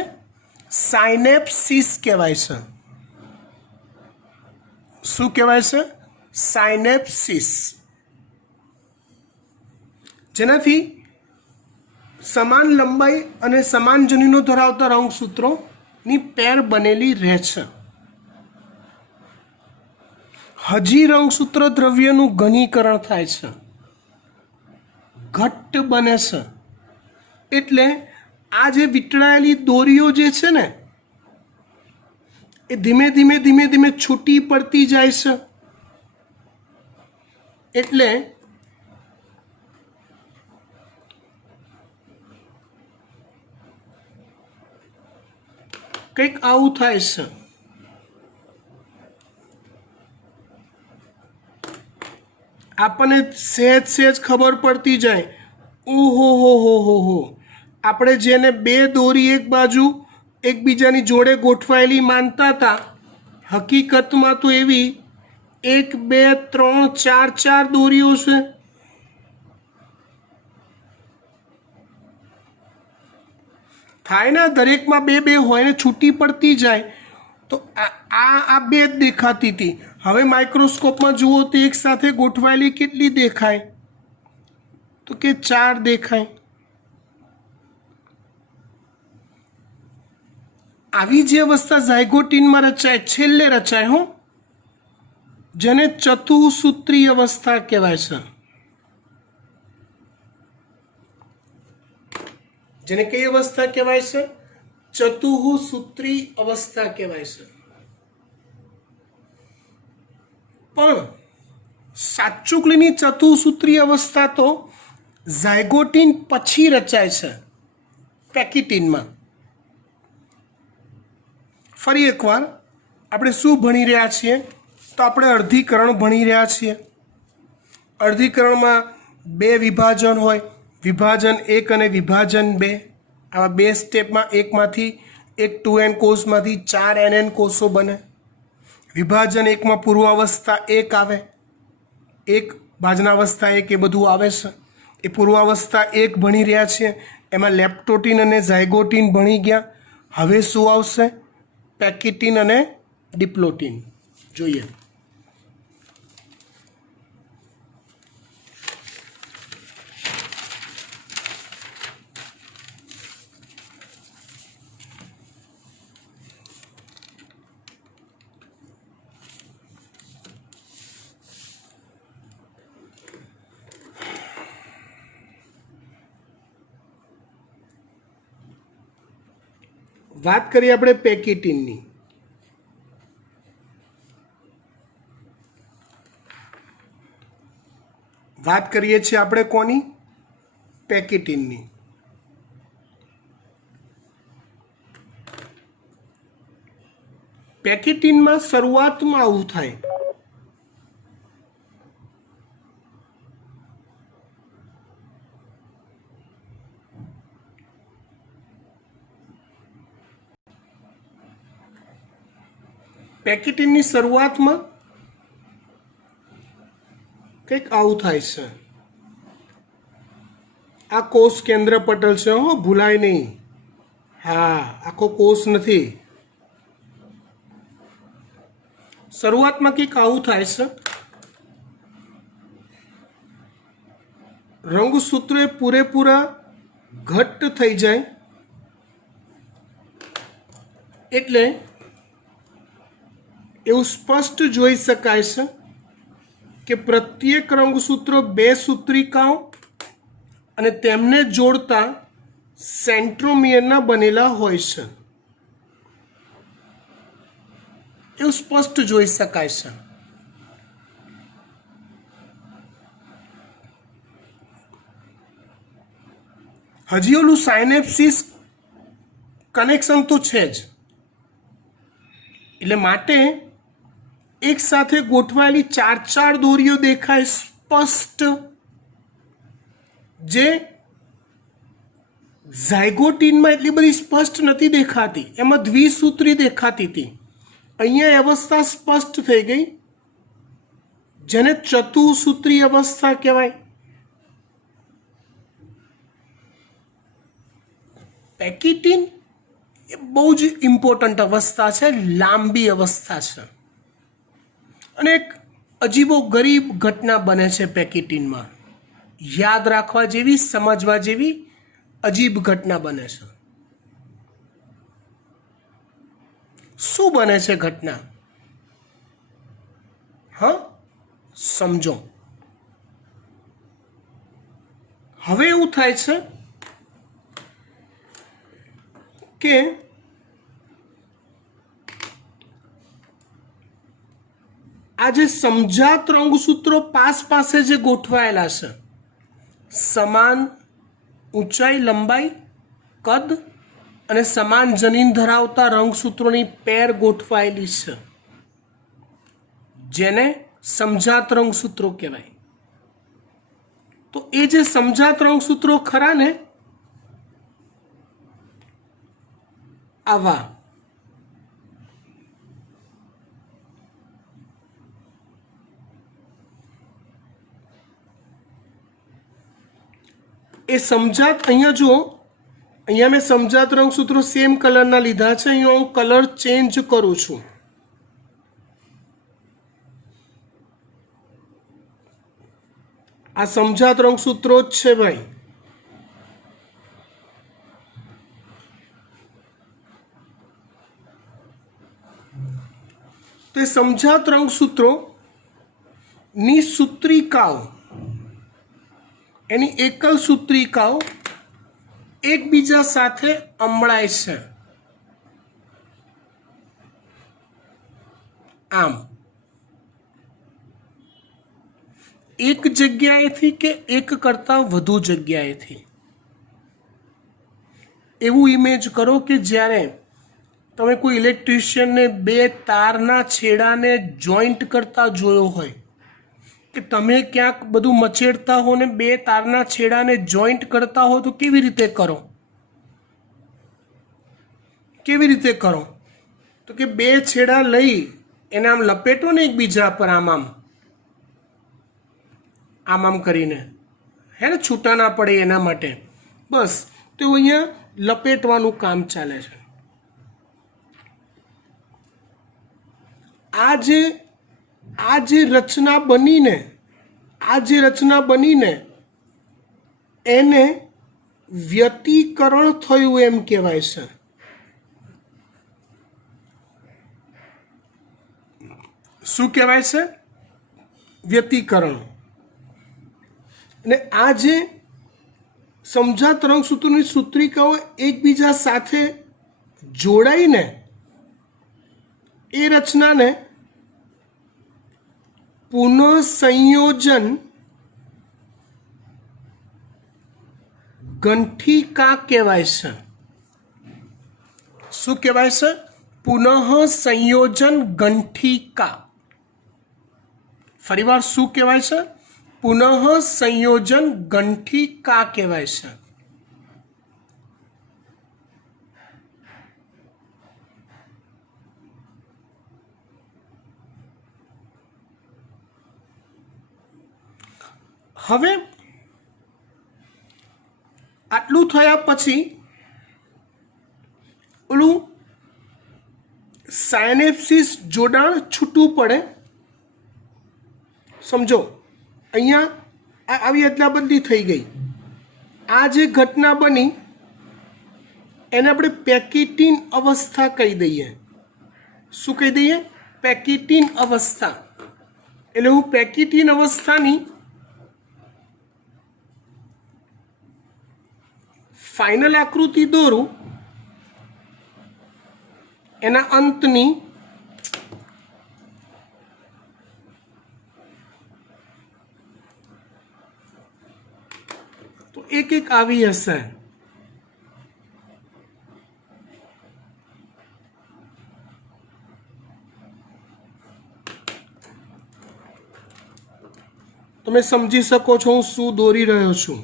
સાયનેપ્સિસ કહેવાય છે. શું કહેવાય છે? સાયનેપ્સિસ. જેનાથી સમાન લંબાઈ અને સમાન જનીનો ધરાવતા રંગસૂત્રોની પેર બનેલી રહે છે. હજી રંગસૂત્ર દ્રવ્યનું ઘનીકરણ થાય છે, ઘટ્ટ બને છે. એટલે આ જે વીંટળાયેલી દોરીઓ જે છે ને એ ધીમે ધીમે ધીમે ધીમે છૂટી પડતી જાય છે. એટલે કંઈક આવું થાય છે. આપણને સહેજ સહેજ ખબર પડતી જાય, ઓહો હો હો હો હો, આપણે જેને બે દોરી એક બાજુ એકબીજાની જોડે ગોઠવાયેલી માનતા હતા, હકીકતમાં તો એવી 1 2 3 4 4 દોરીઓ છે. થાય ને દરેકમાં બે બે હોય ને છૂટી પડતી જાય. તો આ બે જ દેખાતી હતી. હવે માઇક્રોસ્કોપમાં જુઓ તો એક સાથે ગોઠવાયેલી કેટલી દેખાય? તો કે 4 દેખાય. આવી જે અવસ્થા ઝાયગોટીનમાં રચાય, છેલ્લે રચાય હો, જેને ચતુસૂત્રીય અવસ્થા કહેવાય છે. જેને કઈ અવસ્થા કહેવાય છે? ચતુઃસૂત્રી અવસ્થા કહેવાય છે. પણ સાચુકલીની ચતુઃસૂત્રીય અવસ્થા તો ઝાયગોટીન પછી રચાય છે, પેકિટીનમાં. ફરી એકવાર આપણે શું ભણી રહ્યા છીએ? તો આપણે અર્ધીકરણ ભણી રહ્યા છીએ. અર્ધીકરણમાં બે વિભાજન હોય, વિભાજન 1 અને વિભાજન 2. આવા બે સ્ટેપમાં એકમાંથી એક 2n કોષમાંથી 4 nn કોષો બને. વિભાજન 1માં પૂર્વાવસ્થા 1 આવે, 1 ભાજનાવસ્થા 1 એ બધું આવે છે. એ પૂર્વાવસ્થા 1 ભણી રહ્યા છીએ. એમાં લેપ્ટોટીન અને ઝાયગોટીન ભણી ગયા. હવે શું આવશે? પેકિટીન અને ડિપ્લોટીન. જોઈએ. વાત કરીએ આપણે પેકિટીનની. વાત કરીએ છીએ આપણે કોની? પેકિટીનની. પેકિટીનમાં શરૂઆતમાં આવું થાય, પેકેટિનની શરૂઆતમાં કંઈક આવું થાય છે. આ કોષ કેન્દ્ર પટલ છે, હો, ભૂલાય નહીં. હા, આખો કોષ નથી. શરૂઆતમાં કંઈક આવું થાય છે. રંગસૂત્રો એ પૂરેપૂરા ઘટ્ટ થઈ જાય એટલે એવું સ્પષ્ટ જોઈ શકાય છે કે પ્રત્યેક રંગસૂત્રો 2 સૂત્રિકાઓ અને તેમને જોડતા સેન્ટ્રોમિયરના બનેલા હોય છે. એવું સ્પષ્ટ જોઈ શકાય છે. હજી ઓલું સાયનેપ્સિસ કનેક્શન તો છે જ, એટલે માટે એક સાથે ગોઠવાયેલી 4 દોરીઓ દેખાય સ્પષ્ટ, જે ઝાયગોટીનમાં એટલી બધી સ્પષ્ટ નથી દેખાતી, એમાં દ્વિસૂત્રી દેખાતી હતી. અહીંયા અવસ્થા સ્પષ્ટ થઈ ગઈ, જેને ચતુસૂત્રી અવસ્થા કહેવાય. પેકિટીન એ બહુ જ ઇમ્પોર્ટન્ટ અવસ્થા છે, લાંબી અવસ્થા છે, અને એક અજીબો ગરીબ ઘટના બને છે પેકિટીનમાં. યાદ રાખવા જેવી, સમજવા જેવી અજીબ ઘટના બને છે. શું બને છે ઘટના? હા, સમજો. હવે એવું થાય છે કે આ જે સમજાત રંગસૂત્રો પાસે જે ગોઠવાયેલા છે, સમાન ઊંચાઈ, લંબાઈ, કદ અને સમાન જનીન ધરાવતા રંગસૂત્રોની પેર ગોઠવાયેલી છે, જેને સમજાત રંગસૂત્રો કહેવાય. તો એ જે સમજાત રંગસૂત્રો ખરા ને, આવા એ સમજાત, અહીંયા જુઓ, અહીંયા મેં સમજાત રંગસૂત્રો સેમ કલરના લીધા છે. અહીંયા હું કલર ચેન્જ કરું છું. આ સમજાત રંગસૂત્રો જ છે ભાઈ. તે સમજાત રંગસૂત્રો ની સૂત્રિકાઓ, એની એકલ સૂત્રિકાઓ એકબીજા સાથે અમળાય છે. આમ એક જગ્યાએથી કે એક કરતાં વધુ જગ્યાએથી. એવું ઇમેજ કરો કે જ્યારે તમે કોઈ ઇલેક્ટ્રિશિયનને 2 તારના છેડાને જોઈન્ટ કરતા જોયો હોય, કે તમે ક્યાંક બધું મચેડતા હો ને 2 તારના છેડાને જોઈન્ટ કરતા હો, તો કેવી રીતે કરો? કેવી રીતે કરો? તો કે 2 છેડા લઈ એને આમ લપેટો ને એકબીજા પર, આમ કરીને, હે ને, છૂટા ના પડે એના માટે. બસ તો અહીંયા લપેટવાનું કામ ચાલે છે. આ જે રચના બનીને એને વ્યતિકરણ થયું એમ કહેવાય છે. શું કહેવાય છે? વ્યતિકરણ. અને આ જે સમજાત રંગસૂત્રોની સૂત્રિકાઓ એકબીજા સાથે જોડાઈને એ રચનાને પુનઃસંયોજન ગંઠિકા કહેવાય છે. શું કહેવાય છે? પુનઃસંયોજન ગંઠિકા. ફરીવાર શું કહેવાય છે? પુનઃસંયોજન ગંઠિકા કહેવાય છે. હવે આટલું થયા પછી ઓલું સાયનેપ્સિસ જોડાણ છૂટું પડે. સમજો અહીંયા આવી અદલાબદલી થઈ ગઈ. આ જે ઘટના બની એને આપણે પેકિટીન અવસ્થા કહી દઈએ. શું કહી દઈએ? પેકિટીન અવસ્થા. એટલે હું પેકિટીન અવસ્થાની ફાઇનલ આકૃતિ દોરું. એના અંતની તો એક એક આવી હશે. તમે સમજી શકો છો હું શું દોરી રહ્યો છું.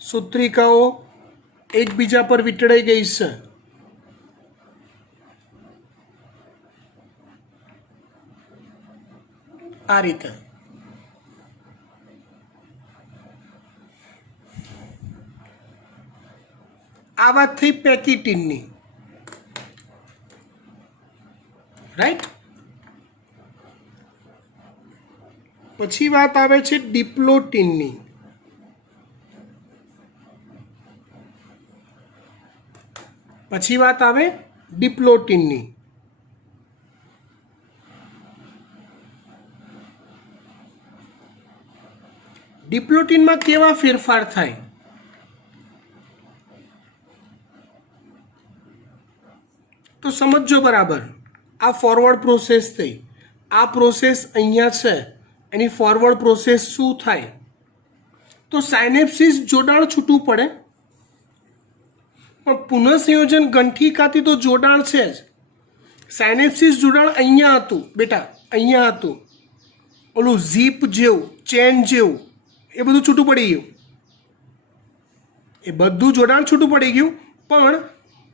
સૂત્રિકાઓ એકબીજા પર વીંટળાઈ ગઈ છે. આ રીતે આ વાત થઈ પેકિટીનની, રાઈટ. પછી વાત આવે છે ડિપ્લોટીનની. પછી વાત આવે ડિપ્લોટીનની. ડિપ્લોટીનમાં કેવા ફેરફાર થાય? તો સમજો બરાબર. આ ફોરવર્ડ પ્રોસેસ થઈ. આ પ્રોસેસ અહીંયા છે. એની ફોરવર્ડ પ્રોસેસ શું થાય? તો સાયનેપ્સિસ જોડાણ છૂટું પડે. પણ પુનઃસંયોજન ગંઠિકાથી તો જોડાણ છે જ. સાયનેપ્સિસ જોડાણ અહીંયા હતું બેટા, અહીંયા હતું. ઓલું ઝીપ જેવું, ચેન જેવું, એ બધું છૂટું પડી ગયું. એ બધું જોડાણ છૂટું પડી ગયું. પણ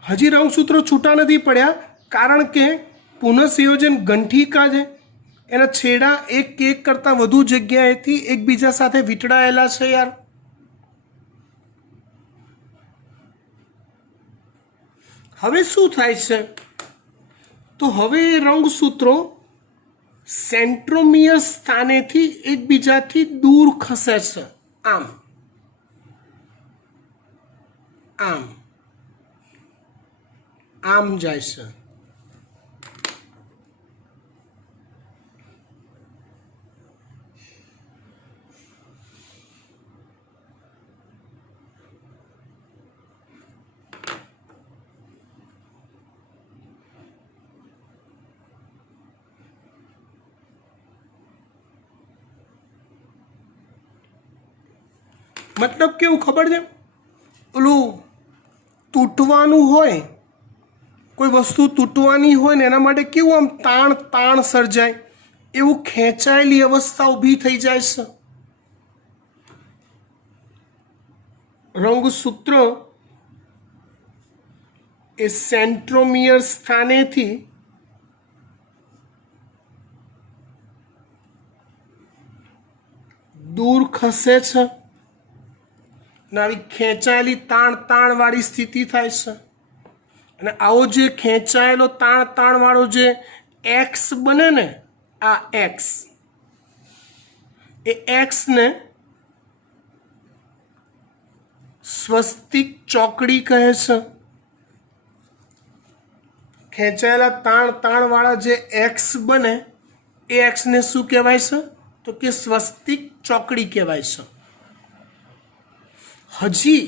હજી રંગસૂત્રો છૂટા નથી પડ્યા, કારણ કે પુનઃસંયોજન ગંઠિકા છે. એના છેડા એક કરતાં વધુ જગ્યાએથી એકબીજા સાથે વીંટળાયેલા છે યાર. હવે શું થાય છે? તો હવે એ રંગસૂત્રો સેન્ટ્રોમિયર સ્થાનેથી એકબીજાથી દૂર ખસે છે. આમ આમ આમ જાય છે. મતલબ કેવું ખબર છે? ઓલું તૂટવાનું હોય, કોઈ વસ્તુ તૂટવાની હોય ને એના માટે કેવું આમ તાણ તાણ સર્જાય, એવું ખેંચાયેલી અવસ્થા ઊભી થઈ જાય છે. રંગસૂત્ર એ સેન્ટ્રોમિયર સ્થાનેથી દૂર ખસે છે. અને આવી ખેંચાયેલી તાણવાળી સ્થિતિ થાય છે. અને આવો જે ખેંચાયેલો તાણવાળો જે એક્સ બને ને, આ એક્સ, એ એક્સને સ્વસ્તિક ચોકડી કહે છે. ખેંચાયેલા તાણવાળા જે એક્સ બને એ એક્સને શું કહેવાય છે? તો કે સ્વસ્તિક ચોકડી કહેવાય છે. હજી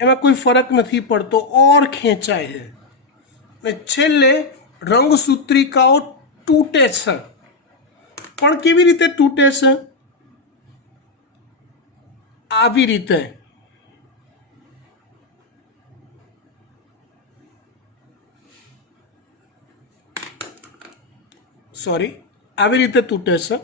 એમાં કોઈ ફરક નથી પડતો, ઓર ખેંચાય છે. ને છેલ્લે રંગસૂત્રિકાઓ તૂટે છે. પણ કેવી રીતે તૂટે છે? આવી રીતે. આવી રીતે તૂટે છે.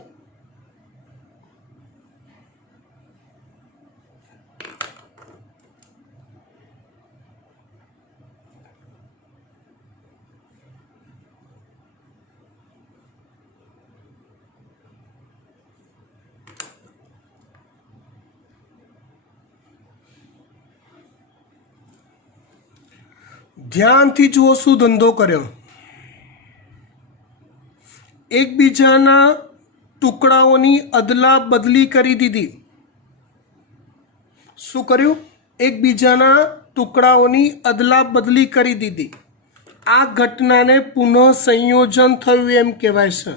ધ્યાનથી જુઓ શું ધંધો કર્યો. એકબીજાના ટુકડાઓની અદલા બદલી કરી દીધી. શું કર્યું? એકબીજાના ટુકડાઓની અદલા બદલી કરી દીધી. આ ઘટનાને પુનઃ સંયોજન થયું એમ કહેવાય છે.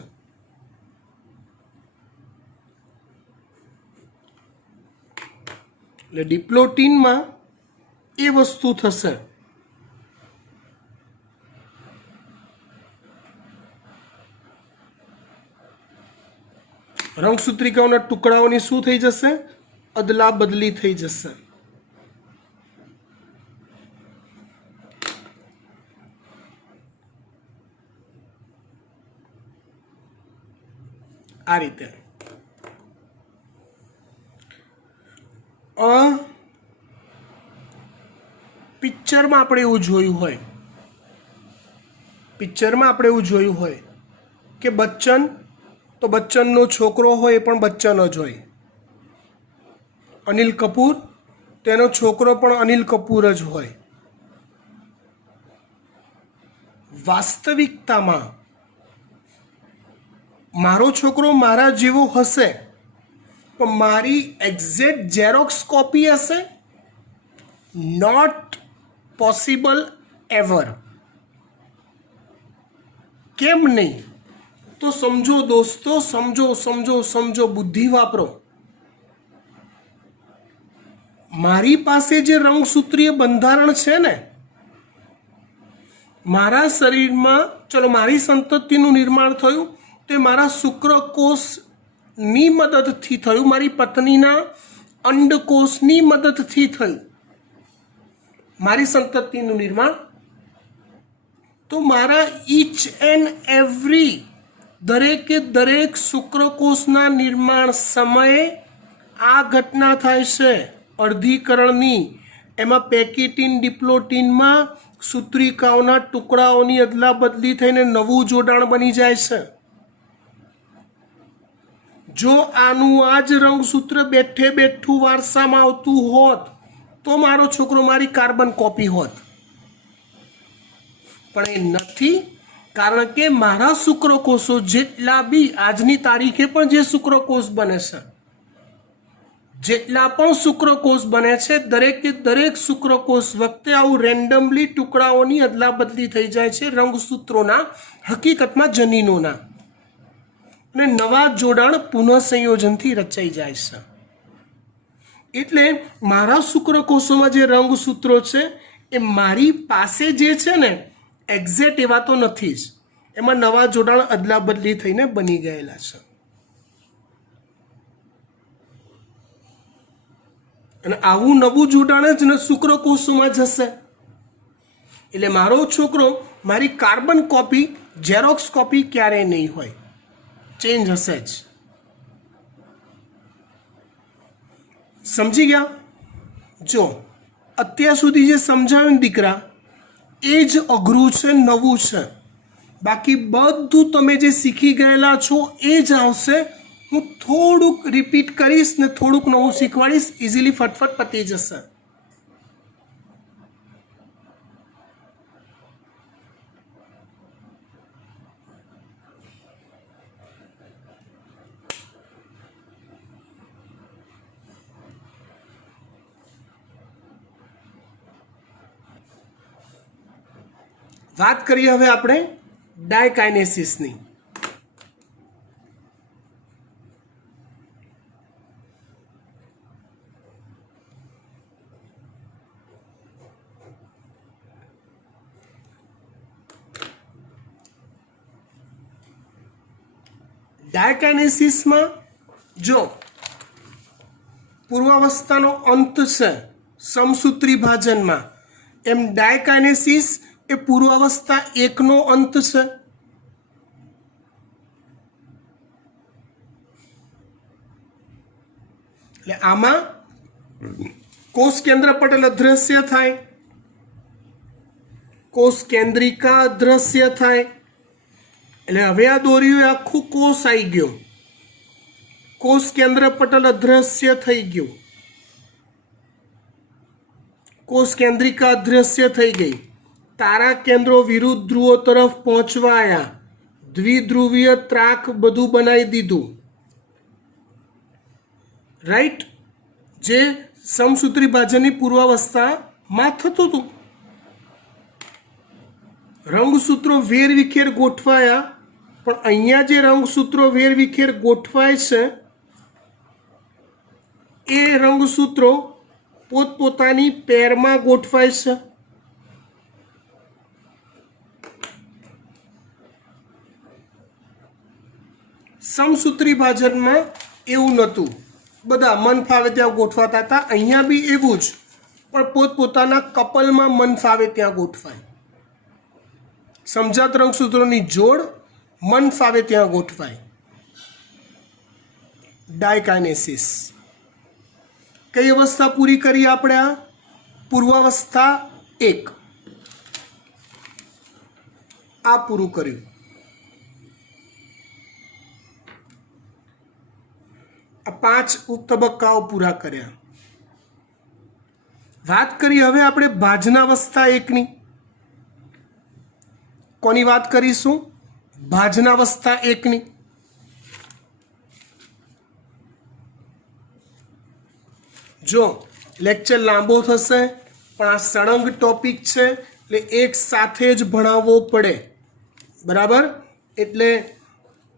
એટલે ડિપ્લોટીનમાં એ વસ્તુ થશે. રંગસૂત્રિકાઓના ટુકડાઓની શું થઈ જશે? અદલા બદલી થઈ જશે. આ રીતે પિક્ચરમાં આપણે એવું જોયું હોય કે બચ્ચન તો બચ્ચનનો છોકરો હોય એ પણ બચ્ચન જ હોય. અનિલ કપૂર તેનો છોકરો પણ અનિલ કપૂર જ હોય. વાસ્તવિકતામાં મારો છોકરો મારા જેવો હશે પણ મારી એક્ઝેક્ટ ઝેરોક્સ કોપી હશે? Not possible ever. કેમ નહીં? તો સમજો દોસ્તો, સમજો, બુદ્ધિ વાપરો. મારી પાસે જે રંગસૂત્રીય બંધારણ છે ને, મારા શરીરમાં, ચલો મારી સંતતિનું નિર્માણ થયું તે મારા શુક્રકોષની મદદથી થયું, મારી પત્નીના અંડકોષની મદદથી થયું મારી સંતતિનું નિર્માણ. તો મારા ઈચ એન્ડ એવરી દરેકે દરેક શુક્રકોષના નિર્માણ સમયે આ ઘટના થાય છે અર્ધીકરણની. એમાં પેકિટીન ડિપ્લોટીનમાં સૂત્રિકાઓના ટુકડાઓની અદલા બદલી થઈને નવું જોડાણ બની જાય છે. જો આનું આ જ રંગસૂત્ર બેઠું વારસામાં આવતું હોત તો મારો છોકરો મારી કાર્બન કોપી હોત. પણ એ નથી, કારણ કે મારા શુક્રકોષો જેટલા બી આજની તારીખે પણ જે શુક્રકોષ બને છે, જેટલા પણ શુક્રકોષ બને છે, દરેકે દરેક શુક્રકોષ વખતે આવું રેન્ડમલી ટુકડાઓની અદલા બદલી થઈ જાય છે રંગસૂત્રોના, હકીકતમાં જનીનોના, અને નવા જોડાણ પુનઃ સંયોજનથી રચાઈ જાય છે. એટલે મારા શુક્રકોષોમાં જે રંગસૂત્રો છે એ મારી પાસે જે છે ને એક્ઝેક્ટ એવા તો નથી જ, એમાં નવા જોડાણ અદલા બદલી થઈને બની ગયેલા છે. અને આવું નવું જોડાણ જ ને શુક્રકોષોમાં જશે. એટલે મારો છોકરો મારી કાર્બન કોપી, ઝેરોક્સ કોપી ક્યારેય નહીં હોય, ચેન્જ હશે જ. સમજી ગયા? જો અત્યાર સુધી જે સમજાવ્યું દીકરા એ જ અઘરું છે, નવું છે. બાકી બધું તમે જે શીખી ગયેલા છો એ જ આવશે. હું થોડુંક રિપીટ કરીશ ને થોડુંક નવું શીખવાડીશ, ઇઝીલી ફટફટ પતી જશે. વાત કરીએ હવે આપણે ડાયકાઇનેસિસની. ડાયકાઇનેસિસમાં જો પૂર્વાવસ્થાનો અંત છે સમસૂત્રી ભાજનમાં, એમ ડાયકાઇનેસિસ એ પૂર્વાવસ્થા એકનો અંત છે. એટલે આમાં કોષ કેન્દ્ર પટલ અદ્રશ્ય થાય, કોષ કેન્દ્રિકા અદ્રશ્ય થાય. એટલે હવે આ દોર્યું આખું કોષ આવી ગયો, કોષ કેન્દ્ર પટલ અદ્રશ્ય થઈ ગયું, કોષ કેન્દ્રિકા અદ્રશ્ય થઈ ગઈ. તારા કેન્દ્રો વિરુદ્ધ ધ્રુવો તરફ પહોંચવાયા, દ્વિધ્રુવીય ત્રાક બધું બનાવી દીધું, રાઈટ, જે સમસૂત્રી ભાજનની પૂર્વાવસ્થામાં થતું હતું. રંગસૂત્રો વેરવિખેર ગોઠવાયા, પણ અહીંયા જે રંગસૂત્રો વેરવિખેર ગોઠવાય છે એ રંગસૂત્રો પોતપોતાની પેરમાં ગોઠવાય છે. સમસૂત્રી ભાજનમાં એવું નહોતું, બધા મન ફાવે ત્યાં ગોઠવાતા હતા. અહીંયા બી એવું જ, પણ પોતપોતાના કપલમાં મન ફાવે ત્યાં ગોઠવાય. સમજાત રંગસૂત્રોની જોડ મન ફાવે ત્યાં ગોઠવાય. ડાયકાઇનેસિસ. કઈ અવસ્થા પૂરી કરી આપણે? આ પૂર્વાવસ્થા 1 આ પૂરું કર્યું. આ 5 તબક્કાઓ પૂરા કર્યા. વાત કરી હવે આપણે ભાજનાવસ્થા 1ની. કોની વાત કરીશું? ભાજનાવસ્થા 1ની. જો લેક્ચર લાંબો થશે, પણ આ સળંગ ટોપિક છે એટલે એક સાથે જ ભણાવવો પડે, બરાબર? એટલે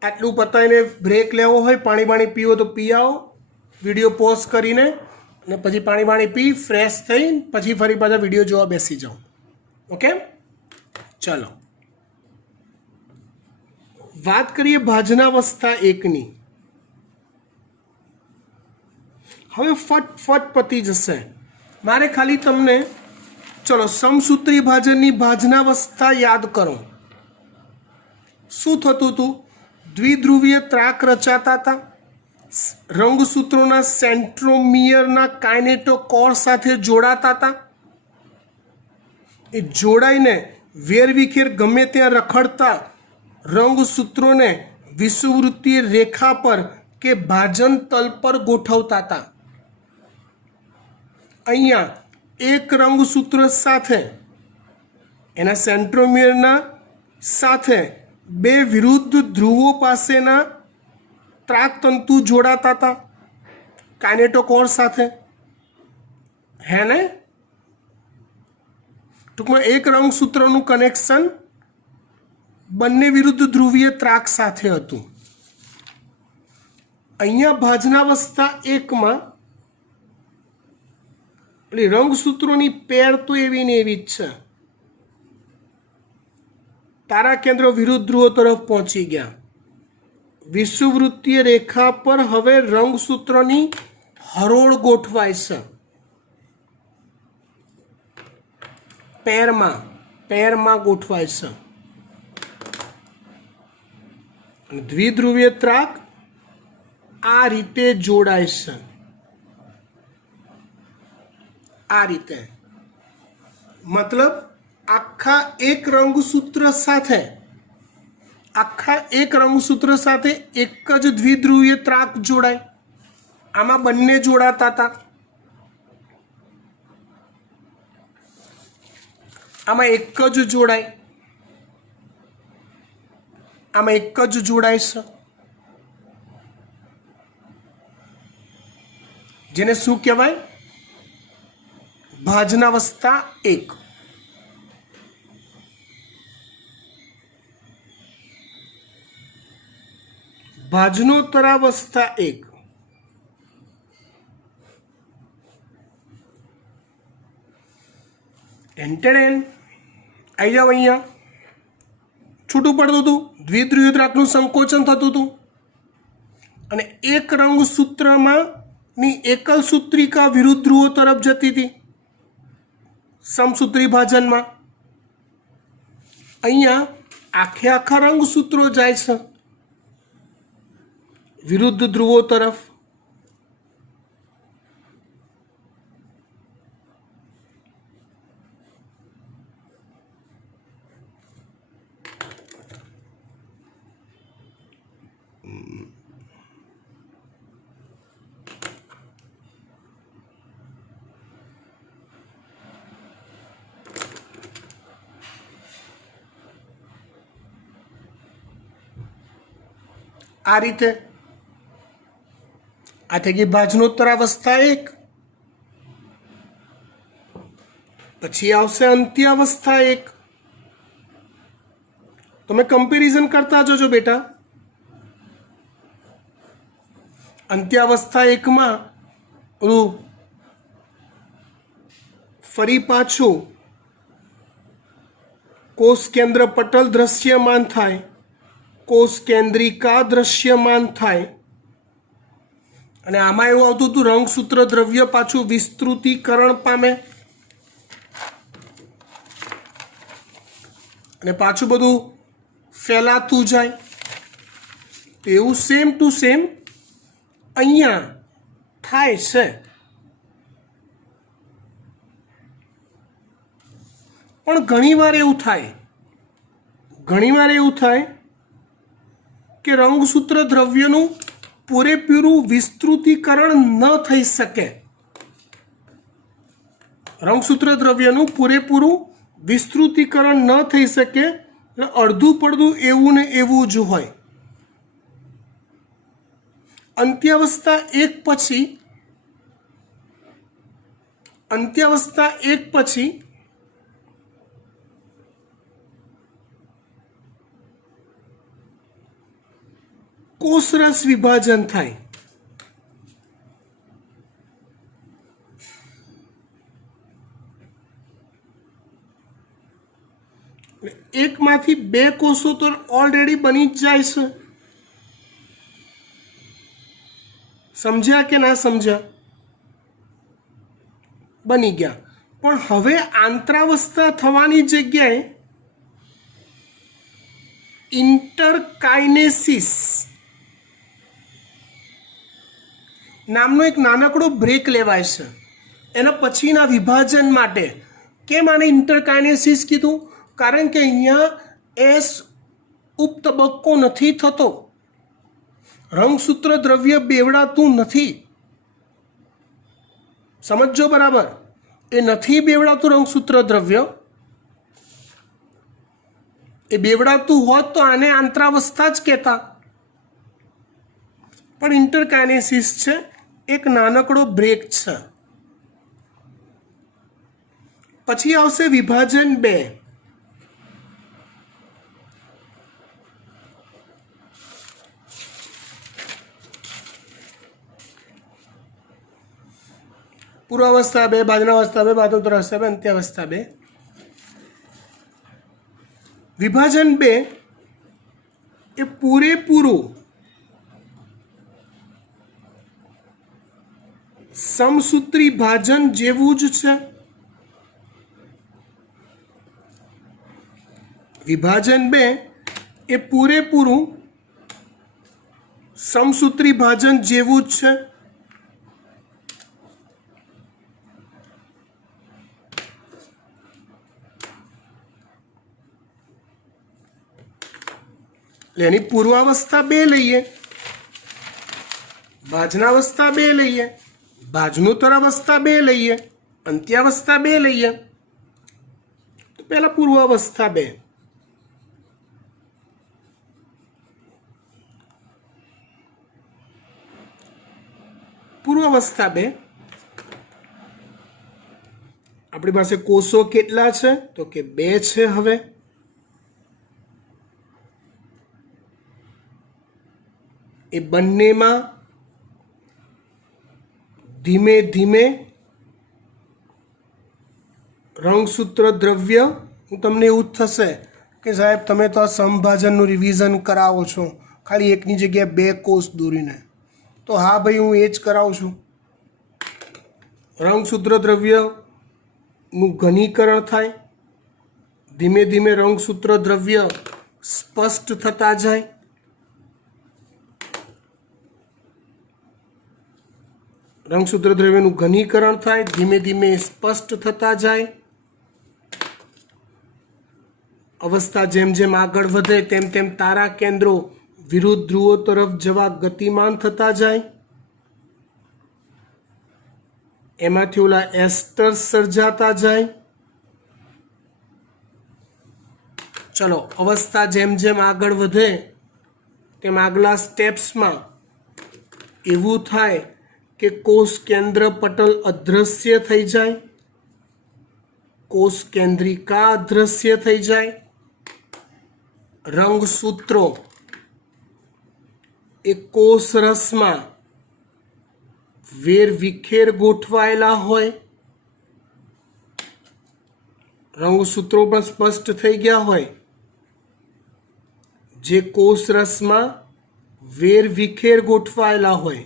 આટલું પતાવીને બ્રેક લેવો હોય, પાણી બાણી પીવો તો પી આવો, વિડીયો પોઝ કરીને, અને પછી પાણી બાણી પી ફ્રેશ થઈ પછી ફરી પાછા વિડીયો જોવા બેસી જાઓ. ઓકે, ચાલો વાત કરીએ ભાજનાવસ્થા 1ની. હવે ફટફટ પતી જશે. મારે ખાલી તમને ચલો સમસૂત્રી ભાજનની ભાજનાવસ્થા યાદ કરો. શું થતું હતું? દ્વિધ્રુવીય ત્રાક રચાતા હતા. રંગસૂત્રોના સેન્ટ્રોમિયરના કાઇનેટોકોર સાથે જોડાતા હતા. એ જોડાઈને વેરવિખેર ગમે ત્યાં રખડતા રંગસૂત્રોને વિષુવવૃત્તીય રેખા પર કે ભાજન તલ પર ગોઠવતા હતા. અહીંયા એક રંગસૂત્ર સાથે એના સેન્ટ્રોમિયરના સાથે બે વિરુદ્ધ ધ્રુવો પાસેના ત્રાકતંતુ જોડાતા હતા કાઇનેટોકોર સાથે, હે ને? ટૂંકમાં એક રંગસૂત્રનું કનેક્શન બંને વિરુદ્ધ ધ્રુવીય ત્રાક સાથે હતું. અહીંયા ભાજનાવસ્થા 1માં એટલે રંગસૂત્રોની પેર તો એવી ને એવી જ છે. તારા કેન્દ્રો વિરુદ્ધ ધ્રુવો તરફ પહોંચી ગયા. વિષુવવૃત્તીય રેખા પર હવે રંગસૂત્રોની હરોળ ગોઠવાય છે. પેરમાં ગોઠવાય છે. અને દ્વિધ્રુવીય ત્રાક આ રીતે જોડાય છે. આ રીતે મતલબ આખા એક રંગસૂત્ર સાથે એક જ દ્વિધ્રુવીય ત્રાક જોડાય. આમાં બંને જોડાતા હતા. આમાં એક જ જોડાય. આમાં એક જ જોડાય છે. જેને શું કહેવાય? ભાજનાવસ્થા 1. ભાજનોત્તરાવસ્થા 1. એન્ટેડેન આવી જાવ. અહીંયા છૂટું પડતું હતું, દ્વિધ્રુવીય ત્રાકનું સંકોચન થતું હતું અને એક રંગસૂત્રમાં ની એકલ સૂત્રિકા વિરુદ્ધ ધ્રુવો તરફ જતી હતી સમસૂત્રી ભાજનમાં. અહીંયા આખા રંગસૂત્રો જાય છે વિરુદ્ધ ધ્રુવો તરફ. આ રીતે આ થઈ ગઈ ભાજનોત્તર અવસ્થા 1. પછી આવશે અંત્યાવસ્થા 1. તમે કમ્પેરિઝન કરતા જજો બેટા. અંત્યાવસ્થા 1માં ફરી પાછું કોષ કેન્દ્ર પટલ દ્રશ્યમાન થાય, કોષ કેન્દ્રિકા દ્રશ્યમાન થાય, અને આમાં એવું આવતું હતું રંગસૂત્ર દ્રવ્ય પાછું વિસ્તૃતીકરણ પામે અને પાછું બધું ફેલાતું જાય. તો એવું સેમ ટુ સેમ અહીંયા થાય છે. પણ ઘણીવાર એવું થાય કે રંગસૂત્ર દ્રવ્યનું પૂરેપૂરું વિસ્તૃતીકરણ ન થઈ શકે. રંગસૂત્ર દ્રવ્યનું પૂરેપૂરું વિસ્તૃતીકરણ ન થઈ શકે એટલે અડધું પડધું એવું ને એવું જ હોય. અંત્યાવસ્થા 1 પછી કોષરસ વિભાજન થાય. એકમાંથી 2 કોષો તો ઓલરેડી બની જ જાય છે. સમજ્યા કે ના સમજ્યા? બની ગયા. પણ હવે આંતરાવસ્થા થવાની જગ્યાએ ઇન્ટરકાઇનેસિસ નામનો એક નાનકડો બ્રેક લેવાય છે એના પછીના વિભાજન માટે. કેમ આને ઇન્ટરકાઇનેસિસ કીધું? કારણ કે અહીંયા એસ ઉપતબક્કો નથી થતો, રંગસૂત્ર દ્રવ્ય બેવડાતું નથી. સમજો બરાબર? એ નથી બેવડાતું રંગસૂત્ર દ્રવ્ય. એ બેવડાતું હોત તો આને આંતરાવસ્થા જ કહેતા. પણ ઇન્ટરકાઇનેસિસ છે, એક નાનકડો બ્રેક છે. પછી આવશે વિભાજન 2. પૂર્વાવસ્થા 2, બાજનાવસ્થા 2, બાધોત્તરાવસ્થા 2, અંત્યાવસ્થા 2. વિભાજન 2 એ પૂરેપૂરું સમસૂત્રી ભાજન જેવું જ છે. વિભાજન 2 એ પૂરેપૂરું સમસૂત્રી ભાજન જેવું જ છે. એની પૂર્વાવસ્થા 2 લઈએ, ભાજનાવસ્થા 2 લઈએ, ભાજનોત્તર અવસ્થા 2 લઈએ, અંત્યાવસ્થા 2 લઈએ. તો પહેલા પૂર્વાવસ્થા 2. પૂર્વાવસ્થા 2 આપણી પાસે કોષો કેટલા છે? તો કે 2 છે. હવે એ બંનેમાં ધીમે ધીમે રંગસૂત્ર દ્રવ્ય, હું તમને એવું જ થશે કે સાહેબ તમે તો આ સમભાજનનું રિવિઝન કરાવો છો ખાલી એકની જગ્યાએ 2 કોષ દોરીને. તો હા ભાઈ, હું એ જ કરાવું છું. રંગસૂત્ર દ્રવ્યનું ઘનીકરણ થાય, ધીમે ધીમે રંગસૂત્ર દ્રવ્ય સ્પષ્ટ થતા જાય. રંગસૂત્ર દ્રવ્યનું ઘનીકરણ થાય, ધીમે ધીમે સ્પષ્ટ થતા જાય. અવસ્થા જેમ જેમ આગળ વધે તેમ તેમ તારા કેન્દ્રો વિરુદ્ધ ધ્રુવો તરફ જવા ગતિમાન થતા જાય. એમાંથી ઓલા એસ્ટર્સ સર્જાતા જાય. ચલો, અવસ્થા જેમ જેમ આગળ વધે તેમ આગલા સ્ટેપ્સમાં એવું થાય કે કોષ કેન્દ્ર પટલ અદૃશ્ય થઈ જાય, કોષ કેન્દ્રિકા અદૃશ્ય થઈ જાય, રંગસૂત્રો એ કોષ રસમાં વેર વિખેર ગોઠવાયેલા હોય, રંગસૂત્રો પણ સ્પષ્ટ થઈ ગયા હોય, જે કોષ રસમાં વેર વિખેર ગોઠવાયેલા હોય.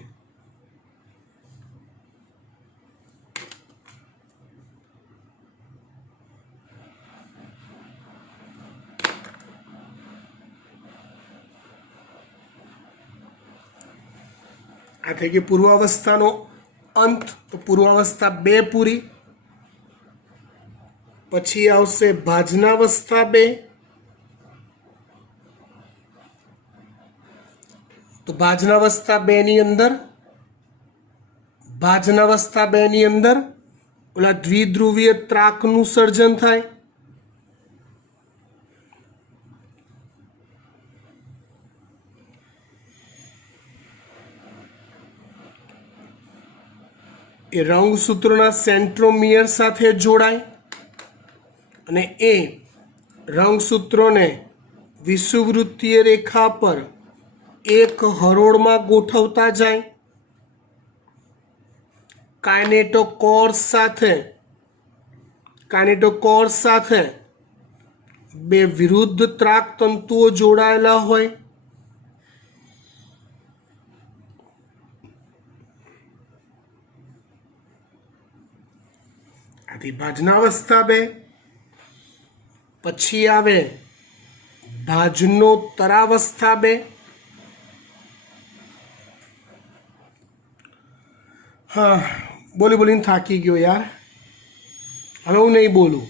આ થઈ ગઈ પૂર્વાવસ્થાનો અંત. તો પૂર્વાવસ્થા 2 પૂરી. પછી આવશે ભાજનાવસ્થા 2. તો ભાજનાવસ્થા 2 ની અંદર ઓલા દ્વિધ્રુવીય ત્રાકનું સર્જન થાય. એ રંગસૂત્રોના સેન્ટ્રોમિયર સાથે જોડાય અને એ રંગસૂત્રોને વિષુવવૃત્તીય રેખા પર એક હરોળમાં ગોઠવતા જાય. કાઇનેટોકોર્સ સાથે 2 વિરુદ્ધ ત્રાક તંતુઓ જોડાયેલા હોય. આથી ભાજનાવસ્થા 2. પછી આવે ભાજનોત્તરાવસ્થા 2. હા, બોલીને થાકી ગયો યાર. હવે હું નહીં બોલું,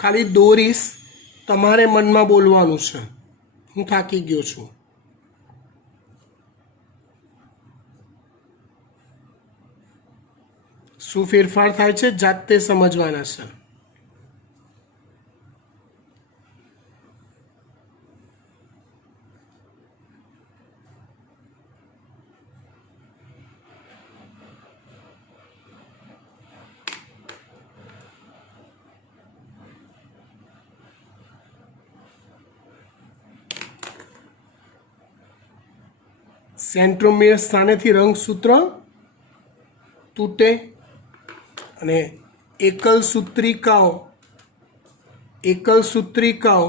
ખાલી દોરીશ, તમારે મનમાં બોલવાનું છે. હું થાકી ગયો છું. શું ફેરફાર થાય છે જાતે સમજવાના છે. સેન્ટ્રોમિયર સ્થાનેથી રંગસૂત્ર તૂટે અને એકલ સૂત્રિકાઓ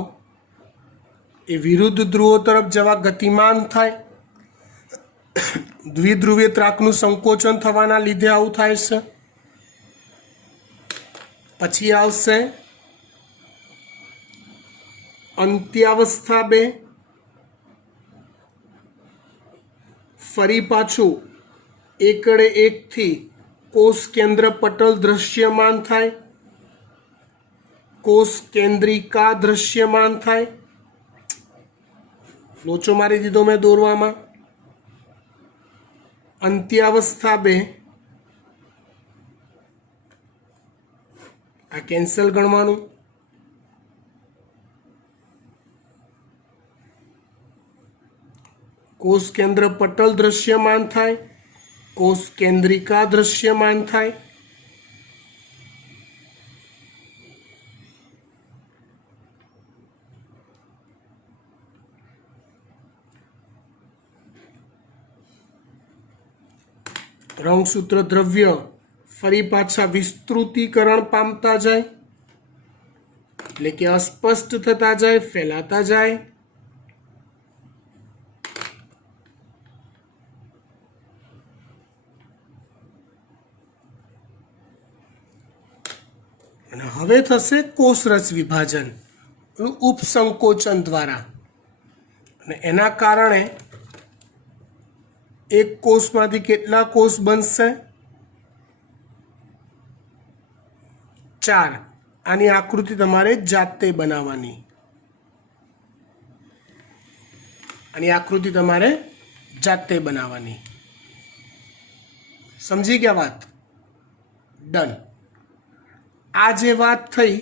એ વિરુદ્ધ ધ્રુવો તરફ જવા ગતિમાન થાય. દ્વિધ્રુવીય ત્રાકનું સંકોચન થવાના લીધે આવું થાય છે. પછી આવશે અંત્યાવસ્થા 2. ફરી પાછું એકડે એકથી કોષ કેન્દ્ર પટલ દૃશ્યમાન થાય, કોષ કેન્દ્રિકા દૃશ્યમાન થાય. લોચો મારી દીધો મેં દોરવામાં. અંત્યાવસ્થા 2. આ કેન્સલ ગણવાનું. કોષ કેન્દ્ર પટલ દૃશ્યમાન થાય, કોષ કેન્દ્રિકા દૃશ્યમાન થાય. રંગસૂત્ર દ્રવ્ય ફરી પાછા વિસ્તૃતીકરણ પામતા જાય, એટલે કે અસ્પષ્ટ થતા જાય, ફેલાતા જાય. અને હવે થશે કોષરસ વિભાજન ઉપસંકોચન દ્વારા. અને એના કારણે એક કોષમાંથી કેટલા કોષ બનશે? 4. આની આકૃતિ તમારે જાતે બનાવવાની. સમજી ગયા વાત? ડન. આ જે વાત થઈ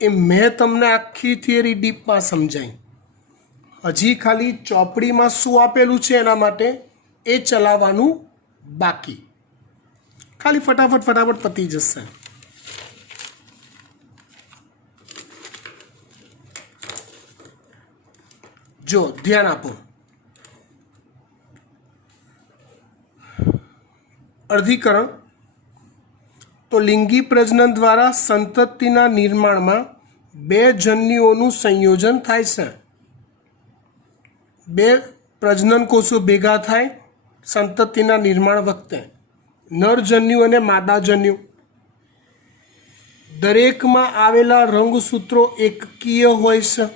એ મેં તમને આખી થિયરી ડીપમાં સમજાઈ. હજી ખાલી ચોપડીમાં શું આપેલું છે એના માટે એ ચલાવવાનું બાકી. ખાલી ફટાફટ પતી જશે. જો ધ્યાન આપો. અર્ધીકરણ તો લિંગી પ્રજનન દ્વારા સંતતિના નિર્માણમાં બે જન્યુઓનું સંયોજન થાય છે. બે પ્રજનન કોષો ભેગા થાય સંતતિના નિર્માણ વખતે. નરજન્યુ અને માદાજન્યુ. દરેકમાં આવેલા રંગસૂત્રો એકકીય હોય છે.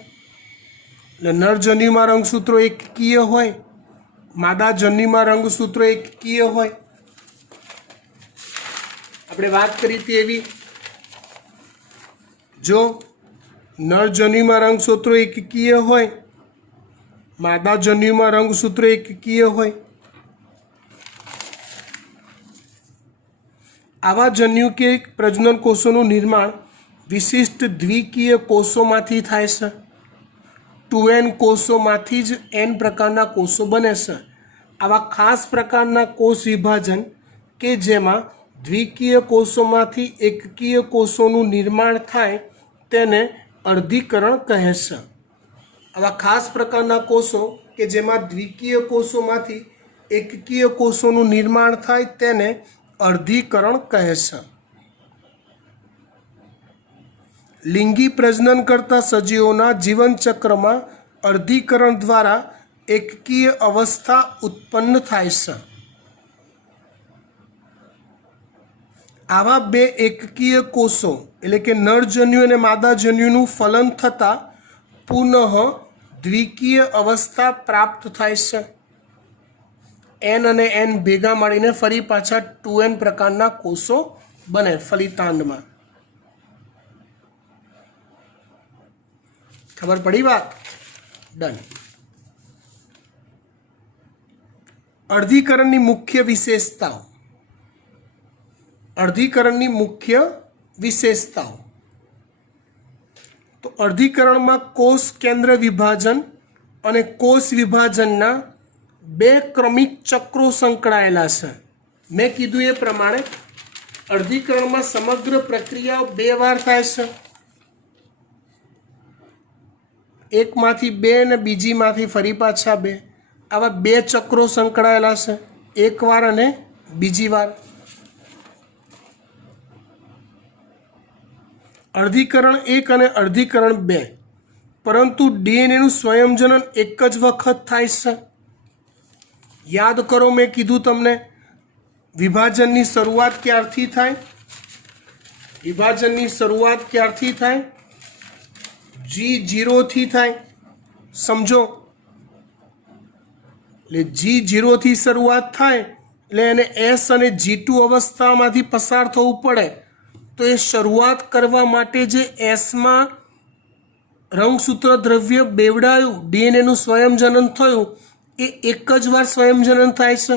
એટલે નરજન્યુમાં રંગસૂત્રો એકકીય હોય, માદાજન્યુમાં રંગસૂત્રો એકકીય હોય. આપણે વાત કરી હતી એવી. જો નરજન્યુમાં રંગસૂત્રો એકકીય હોય, માદાજન્યુમાં રંગસૂત્રો એકકીય હોય, આવા જન્યુ કે પ્રજનન કોષોનું નિર્માણ વિશિષ્ટ દ્વિકીય કોષોમાંથી થાય છે. 2n કોષોમાંથી જ n પ્રકારના કોષો બને છે. આવા ખાસ પ્રકારના કોષ વિભાજન કે જેમાં દ્વિકીય કોષોમાંથી એકકીય કોષોનું નિર્માણ થાય તેને અર્ધીકરણ કહે છે. આવા ખાસ પ્રકારના કોષો કે જેમાં દ્વિકીય કોષોમાંથી એકકીય કોષોનું નિર્માણ થાય તેને અર્ધીકરણ કહે છે. લિંગી પ્રજનન કરતા સજીવોના જીવનચક્રમાં અર્ધીકરણ દ્વારા એકકીય અવસ્થા ઉત્પન્ન થાય છે. આવા બે એકકીય કોષો એટલે કે નરજન્યુ અને માદાજન્યુનું ફલન થતાં પુનઃ દ્વિકીય અવસ્થા પ્રાપ્ત થાય છે. n અને n ભેગા મળીને ફરી પાછા 2n પ્રકારના કોષો બને ફલિતાંડમાં. ખબર પડી વાત? ડન. અર્ધીકરણની મુખ્ય વિશેષતાઓ. અર્ધીકરણની મુખ્ય વિશેષતાઓ તો અર્ધીકરણમાં કોષ કેન્દ્ર વિભાજન અને કોષ વિભાજનના બે ક્રમિક ચક્રો સંકળાયેલા છે. મેં કીધું એ પ્રમાણે અર્ધીકરણમાં સમગ્ર પ્રક્રિયાઓ બે વાર થાય છે. એકમાંથી બે અને બીજીમાંથી ફરી પાછા બે. આવા બે ચક્રો સંકળાયેલા છે, એક વાર અને બીજી વાર. અર્ધીકરણ 1 અને અર્ધીકરણ 2, પરંતુ ડીએનએનું સ્વયંજનન એક જ વખત થાય છે. યાદ કરો, મેં કીધું તમને વિભાજનની શરૂઆત ક્યારથી થાય? વિભાજનની શરૂઆત ક્યારથી થાય? G0 થી થાય. સમજો, એટલે G0 થી શરૂઆત થાય એટલે એને S અને G2 અવસ્થામાંથી પસાર થવું પડે. તો એ શરૂઆત કરવા માટે જે એસમાં રંગસૂત્ર દ્રવ્ય બેવડાયું, ડીએનએનું સ્વયંજનન થયું, એ એક જ વાર સ્વયંજનન થાય છે.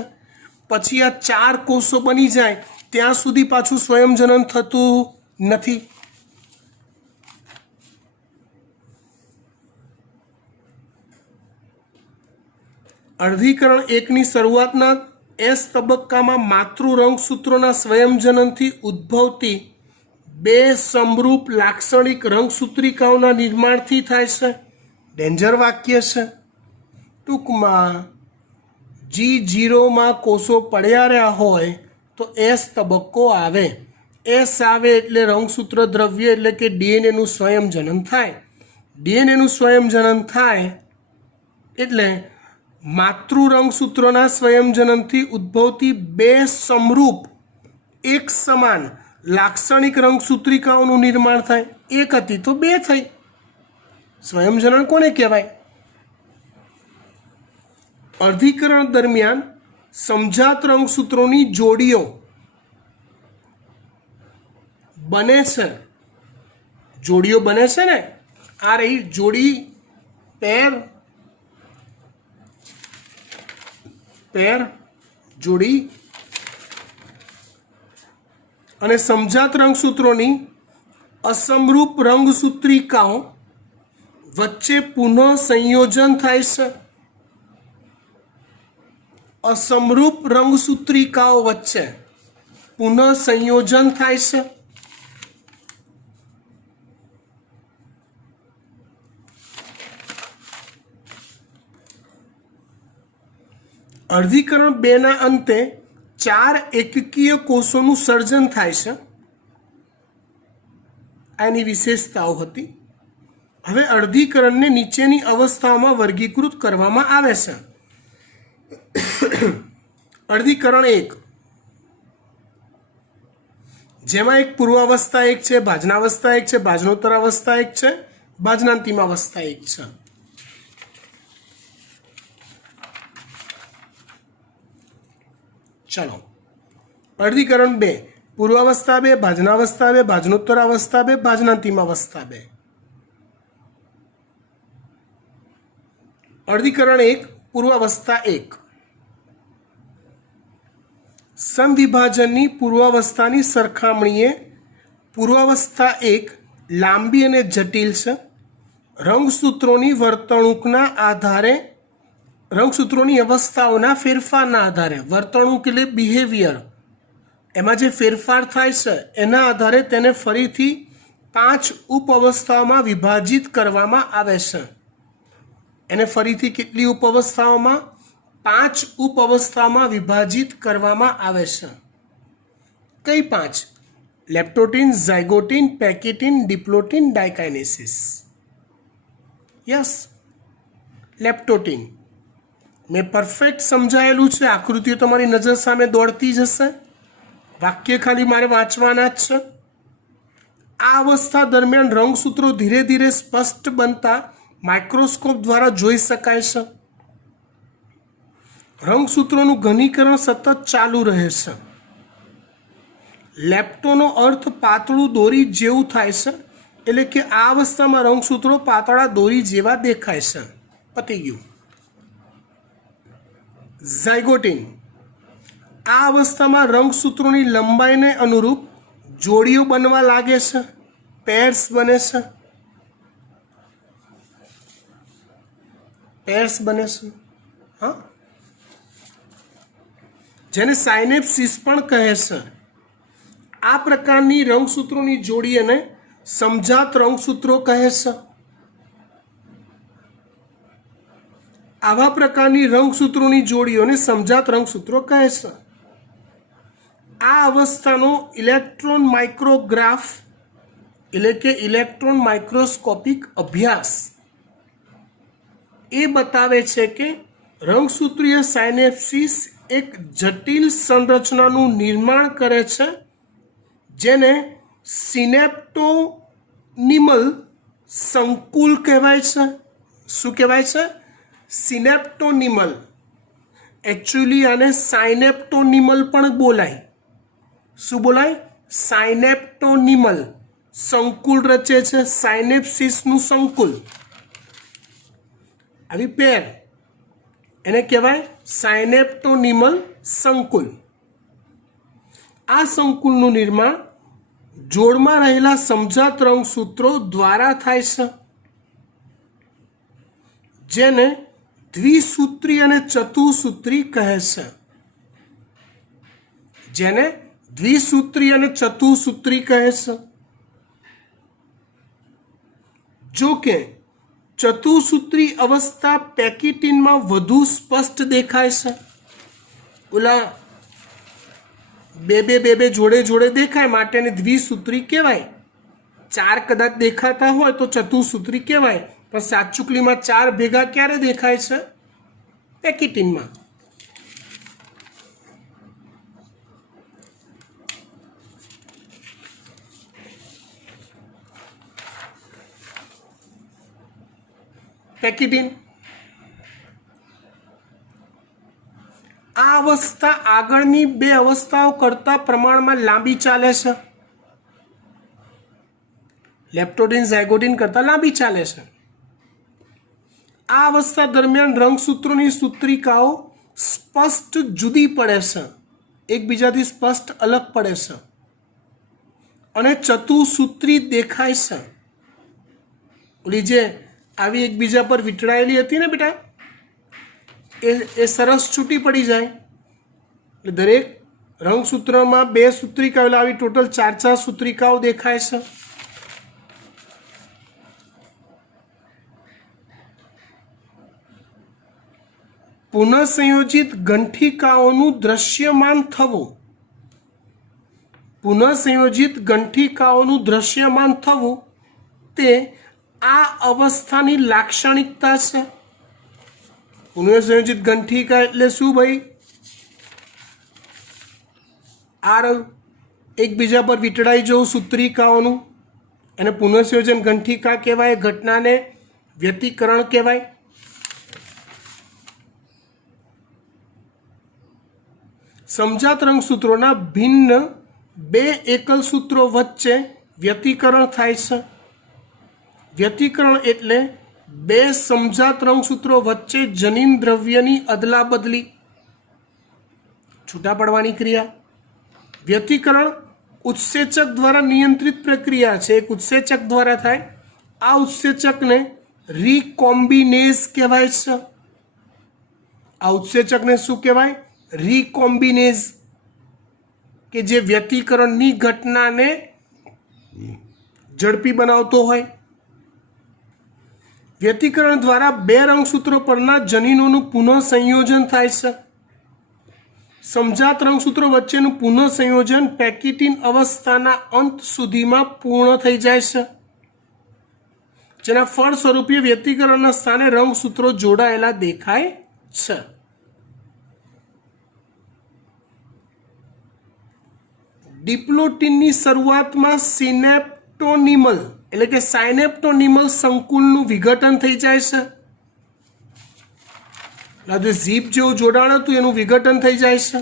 પછી આ 4 કોષો બની જાય ત્યાં સુધી પાછું સ્વયંજનન થતું નથી. અર્ધીકરણ 1ની શરૂઆતના એસ તબક્કામાં માતૃ રંગસૂત્રોના સ્વયંજનનથી ઉદ્ભવતી બે સમરૂપ લાક્ષણિક રંગસૂત્રિકાઓના નિર્માણથી થાય છે. ડેન્જર વાક્ય છે. ટૂંકમાં G0માં કોષો પડ્યા રહ્યા હોય તો એસ તબક્કો આવે. એસ આવે એટલે રંગસૂત્ર દ્રવ્ય એટલે કે ડીએનએનું સ્વયંજનન થાય. ડીએનએનું સ્વયંજનન થાય એટલે માતૃ રંગસૂત્રોના સ્વયંજનનથી ઉદ્ભવતી બે સમરૂપ એક સમાન લાક્ષણિક રંગસૂત્રિકાઓનું નિર્માણ થાય. એક હતી તો બે થઈ. સ્વયંજનન કોને કહેવાય? અર્ધીકરણ દરમિયાન સમજાત રંગસૂત્રોની જોડીઓ બને છે. જોડીઓ બને છે ને, આ રહી જોડી, પેર જોડી. અને સમજાત રંગસૂત્રોની અસમરૂપ રંગસૂત્રિકાઓ વચ્ચે પુનઃ સંયોજન થાય છે, અસમરૂપ રંગસૂત્રિકાઓ વચ્ચે પુનઃ સંયોજન થાય છે, અર્ધીકરણ 2ના અંતે 4 એકકીય કોષોનું સર્જન થાય છે. આની વિશેષતાઓ હતી. હવે અર્ધીકરણને નીચેની અવસ્થાઓમાં વર્ગીકૃત કરવામાં આવે છે. અર્ધીકરણ 1, જેમાં એક પૂર્વાવસ્થા 1 છે, ભાજનાવસ્થા 1 છે, ભાજનોત્તર અવસ્થા 1 છે, ભાજનાંતિમ અવસ્થા 1 છે. ચલો, અર્ધીકરણ 2, પૂર્વાવસ્થા 2, ભાજનાવસ્થા 2, ભાજનોત્તર અવસ્થા 2, ભાજનાંતિમ અવસ્થા 2. અર્ધીકરણ 1, પૂર્વાવસ્થા 1. સમવિભાજનની પૂર્વાવસ્થાની સરખામણીએ પૂર્વાવસ્થા 1 લાંબી અને જટિલ છે. રંગસૂત્રોની વર્તણૂકના આધારે, રંગસૂત્રોની અવસ્થાઓના ફેરફારના આધારે, વર્તણૂક એટલે બિહેવિયર, એમાં જે ફેરફાર થાય છે એના આધારે તેને ફરીથી 5 ઉપઅવસ્થાઓમાં વિભાજિત કરવામાં આવે છે. એને ફરીથી કેટલી ઉપઅવસ્થાઓમાં? 5 ઉપઅવસ્થામાં વિભાજિત કરવામાં આવે છે. કઈ 5? લેપ્ટોટીન, ઝાયગોટીન, પેકિટીન, ડિપ્લોટીન, ડાયકાઇનેસિસ. યસ, લેપ્ટોટીન. મેં પરફેક્ટ સમજાયેલું છે. આકૃતિઓ તમારી નજર સામે દોડતી જશે. વાક્ય ખાલી મારે વાંચવાના જ છે. આ અવસ્થા દરમિયાન રંગસૂત્રો ધીરે ધીરે સ્પષ્ટ બનતા માઇક્રોસ્કોપ દ્વારા જોઈ શકાય છે. રંગસૂત્રોનું ઘનીકરણ સતત ચાલુ રહે છે. લેપ્ટોનો અર્થ પાતળું દોરી જેવું થાય છે, એટલે કે આ અવસ્થામાં રંગસૂત્રો પાતળા દોરી જેવા દેખાય છે. પતી ગયું. ઝાયગોટીન, આ અવસ્થામાં રંગસૂત્રોની લંબાઈને અનુરૂપ જોડીઓ બનવા લાગે છે, પેર્સ બને છે. પેર્સ બને છે, હા, જેને સાયનેપ્સિસ પણ કહે છે. આ પ્રકારની રંગસૂત્રોની જોડીને સમજાત રંગસૂત્રો કહે છે. આવા પ્રકારની રંગસૂત્રોની જોડીઓને સમજાત રંગસૂત્રો કહે છે. આ અવસ્થાનો ઇલેક્ટ્રોન માઇક્રોગ્રાફ એટલે કે ઇલેક્ટ્રોન માઇક્રોસ્કોપિક અભ્યાસ એ બતાવે છે કે રંગસૂત્રીય સાયનેપ્સિસ એક જટિલ સંરચનાનું નિર્માણ કરે છે, જેને સિનેપ્ટોનિમલ સંકુલ કહેવાય છે. શું કહેવાય છે? સિનેપ્ટોનિમલ. એકચ્યુઅલી આને સાયનેપ્ટોનિમલ પણ બોલાય. શું બોલાય? સાયનેપ્ટોનિમલ. સંકુલ રચે છે, સાયનેપ્સિસનું સંકુલ. આવી પેર એને કહેવાય સાયનેપ્ટોનિમલ સંકુલ. આ સંકુલનું નિર્માણ જોડમાં રહેલા સમજાત રંગસૂત્રો દ્વારા થાય છે, જેને દ્વિસૂત્રી અને ચતુસૂત્રી કહે છે. જેને દ્વિસૂત્રી અને ચતુસૂત્રી કહે છે. જો કે ચતુસૂત્રી અવસ્થા પેકિટીનમાં વધુ સ્પષ્ટ દેખાય છે. ઓલા બે જોડે જોડે દેખાય માટે એને દ્વિસૂત્રી કહેવાય. 4 કદાચ દેખાતા હોય તો ચતુસૂત્રી કહેવાય, પણ સાતચુકલીમાં 4 ભેગા ક્યારે દેખાય છે? પેકિટીનમાં. પેકિટીન. આ અવસ્થા આગળની 2 અવસ્થાઓ કરતાં પ્રમાણમાં લાંબી ચાલે છે. લેપ્ટોટીન, ઝાયગોટીન કરતાં લાંબી ચાલે છે. આ અવસ્થા દરમિયાન રંગસૂત્રોની સૂત્રિકાઓ સ્પષ્ટ જુદી પડે છે, એકબીજાથી સ્પષ્ટ અલગ પડે છે અને ચતુસૂત્રી દેખાય છે. ઓલી જે આવી એકબીજા પર વીંટળાયેલી હતી ને બેટા, એ સરસ છૂટી પડી જાય. એટલે દરેક રંગસૂત્રમાં 2 સૂત્રિકાઓ, એટલે આવી ટોટલ 4 સૂત્રિકાઓ દેખાય છે. પુનઃસંયોજિત ગંઠિકાઓનું દ્રશ્યમાન થવું. પુનઃસંયોજિત ગંઠિકાઓનું દ્રશ્યમાન થવું તે આ અવસ્થાની લાક્ષણિકતા છે. પુનઃસંયોજિત ગંઠિકા એટલે શું ભાઈ? આ એકબીજા પર વીંટળાઈ જવું સૂત્રિકાઓનું, એને પુનઃસંયોજન ગંઠિકા કહેવાય. ઘટનાને વ્યતિકરણ કહેવાય. સમજાત રંગસૂત્રોના ભિન્ન 2 એકલ સૂત્રો વચ્ચે વ્યતિકરણ થાય છે. વ્યતિકરણ એટલે 2 સમજાત રંગસૂત્રો વચ્ચે જનીન દ્રવ્યની અદલા બદલી, છૂટા પડવાની ક્રિયા. વ્યતિકરણ ઉત્સેચક દ્વારા નિયંત્રિત પ્રક્રિયા છે. એક ઉત્સેચક દ્વારા થાય. આ ઉત્સેચકને રીકોમ્બિનેઝ કહેવાય છે. આ ઉત્સેચકને શું કહેવાય? રીકોમ્બિનેઝ, કે જે વ્યતિકરણની ઘટનાને ઝડપી બનાવતો હોય. વ્યતિકરણ દ્વારા 2 રંગસૂત્રો પરના જનીનોનું પુનઃસંયોજન થાય છે. સમજાત રંગસૂત્રો વચ્ચેનું પુનઃસંયોજન પેકિટીન અવસ્થાના અંત સુધીમાં પૂર્ણ થઈ જાય છે, જેના ફળ સ્વરૂપે વ્યતિકરણના સ્થાને રંગસૂત્રો જોડાયેલા દેખાય છે. ડિપ્લોટિનની શરૂઆતમાં સિનેપ્ટોનિમલ એટલે કે સાયનેપ્ટોનિમલ સંકુલનું વિઘટન થઈ જાય છે. જે ઝીપ જેવું જોડાણ હતું એનું વિઘટન થઈ જાય છે.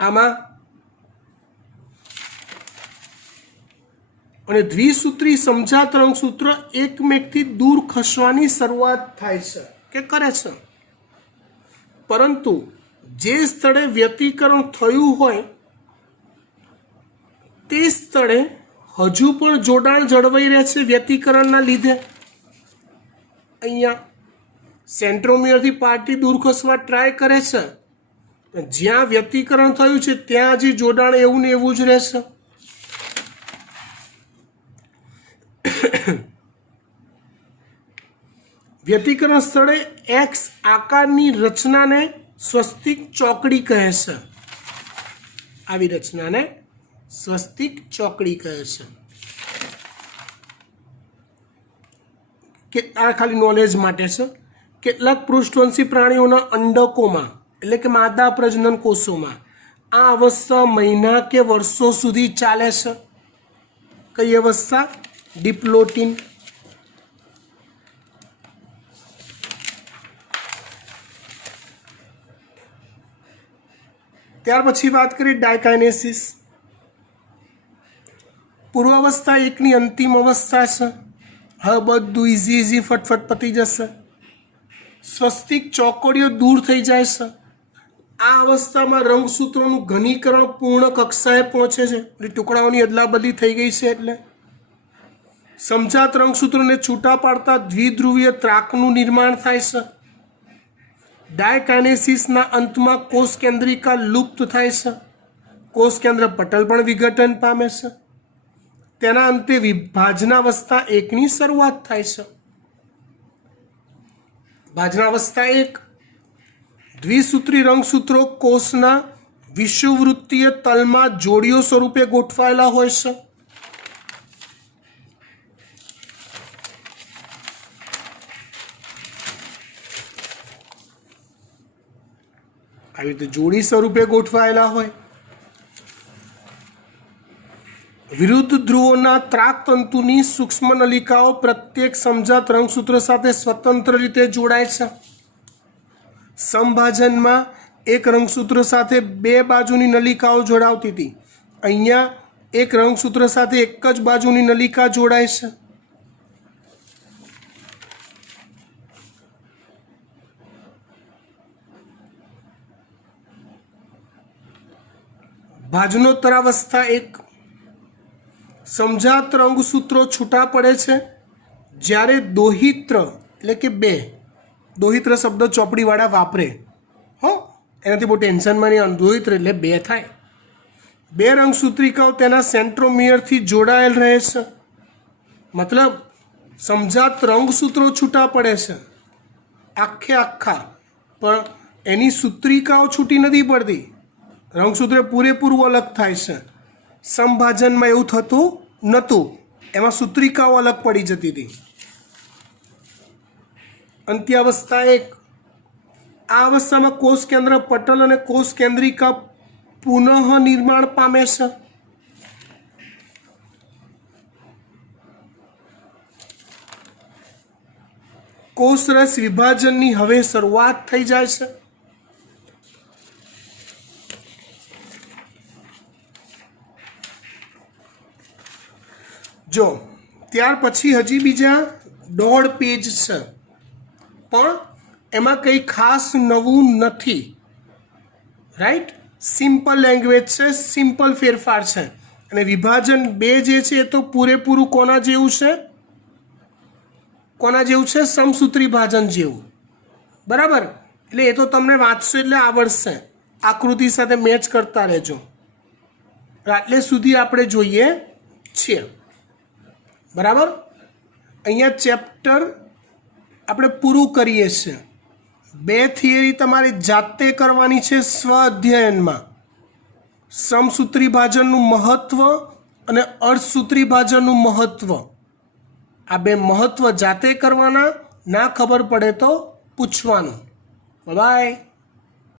આમાં અને દ્વિસૂત્રી સમજાત રંગસૂત્ર એકમેકથી દૂર ખસવાની શરૂઆત થાય છે કે કરે છે, પરંતુ જે સ્થળે વ્યતિકરણ થયું હોય તે સ્થળે હજુ પણ જોડાણ જળવાઈ રહે છે વ્યતિકરણના લીધે. અહીંયા સેન્ટ્રોમિયરથી પાર્ટી દૂર ખસવા ટ્રાય કરે છે, જ્યાં વ્યતિકરણ થયું છે ત્યાં હજી જોડાણ એવું ને એવું જ રહેશે. વ્યતિકરણ સ્થળે એક્સ આકારની રચનાને સ્વસ્તિક ચોકડી કહે છે. આવી રચનાને સ્વસ્તિક ચોકડી કહે છે. કે આ ખાલી નોલેજ માટે છે. કેટલાક પૃષ્ઠવંશી પ્રાણીઓના અંડકોમાં એટલે કે માદા પ્રજનન કોષોમાં આ અવસ્થા મહિના કે વર્ષો સુધી ચાલે છે. કઈ અવસ્થા? ડિપ્લોટિન. ત્યાર પછી વાત કરીએ ડાયકાઇનેસિસ. પૂર્વાવસ્થા 1ની અંતિમ અવસ્થા છે. હવે બધું ઇઝી ફટફટ પતી જશે. સ્વસ્તિક ચોકડીઓ દૂર થઈ જાય છે. આ અવસ્થામાં રંગસૂત્રોનું ઘનીકરણ પૂર્ણ કક્ષાએ પહોંચે છે. ટુકડાઓની અદલાબદલી થઈ ગઈ છે. એટલે સમજાત રંગસૂત્રોને છૂટા પાડતા દ્વિધ્રુવીય ત્રાકનું નિર્માણ થાય છે. ડાયકાઇનેસિસના અંતમાં કોષ કેન્દ્રિકા લુપ્ત થાય છે. કોષ કેન્દ્ર પટલ પણ વિઘટન પામે છે. તેના અંતે વિભાજનાવસ્થા 1ની શરૂઆત થાય છે. ભાજનાવસ્થા 1 દ્વિસૂત્રી રંગસૂત્રો કોષના વિષુવવૃત્તીય તલમાં જોડીઓ સ્વરૂપે ગોઠવાયેલા હોય છે. આવી રીતે જોડી સ્વરૂપે ગોઠવાયેલા હોય. વિરુદ્ધ ધ્રુવોના ત્રાકતંતુની સૂક્ષ્મ નલિકાઓ પ્રત્યેક સમજાત રંગસૂત્ર સાથે સ્વતંત્ર રીતે જોડાય છે. સમભાજનમાં એક રંગસૂત્ર સાથે 2 બાજુની નલિકાઓ જોડાવતી હતી. અહીંયા એક રંગસૂત્ર સાથે એક જ બાજુની નલિકા જોડાય છે. ભાજનોત્તરાવસ્થા 1 સમજાત રંગસૂત્રો છૂટા પડે છે જ્યારે દોહિત્ર એટલે કે બે, દોહિત્ર શબ્દ ચોપડીવાળા વાપરે હો, એનાથી બહુ ટેન્શનમાં નહીં. દોહિત્ર એટલે બે થાય. બે રંગસૂત્રિકાઓ તેના સેન્ટ્રોમિયરથી જોડાયેલ રહે છે. મતલબ સમજાત રંગસૂત્રો છૂટા પડે છે આખે આખા, પણ એની સૂત્રિકાઓ છૂટી નથી પડતી. રંગસૂત્ર પૂરેપૂરું અલગ થાય છે. સમભાજનમાં એવું થતું નહોતું, એમાં સૂત્રિકાઓ અલગ પડી જતી હતી. અંત્યાવસ્થા 1. આ અવસ્થામાં કોષ કેન્દ્ર પટલ અને કોષ કેન્દ્રિકા પુનઃ નિર્માણ પામે છે. કોષરસ વિભાજનની હવે શરૂઆત થઈ જાય છે. જો ત્યાર પછી હજી બીજા 1.5 પેજ છે, પણ એમાં કંઈ ખાસ નવું નથી. રાઈટ, સિમ્પલ લેંગ્વેજ છે, સિમ્પલ ફેરફાર છે. અને વિભાજન 2 જે છે એ તો પૂરેપૂરું કોના જેવું છે? કોના જેવું છે? સમસૂત્રી ભાજન જેવું. બરાબર, એટલે એ તો તમને વાંચશો એટલે આવડશે. આકૃતિ સાથે મેચ કરતા રહેજો. આટલે સુધી આપણે જોઈએ છીએ. બરાબર, અહીંયા ચેપ્ટર આપણે પૂરું કરીએ છીએ. 2 થિયરી તમારે જાતે કરવાની છે સ્વ અધ્યયનમાં. સમસૂત્રી ભાજનનું મહત્વ અને અર્ધસૂત્રી ભાજનનું મહત્વ, આ 2 મહત્વ જાતે કરવાના. ના ખબર પડે તો પૂછવાનું. બાય.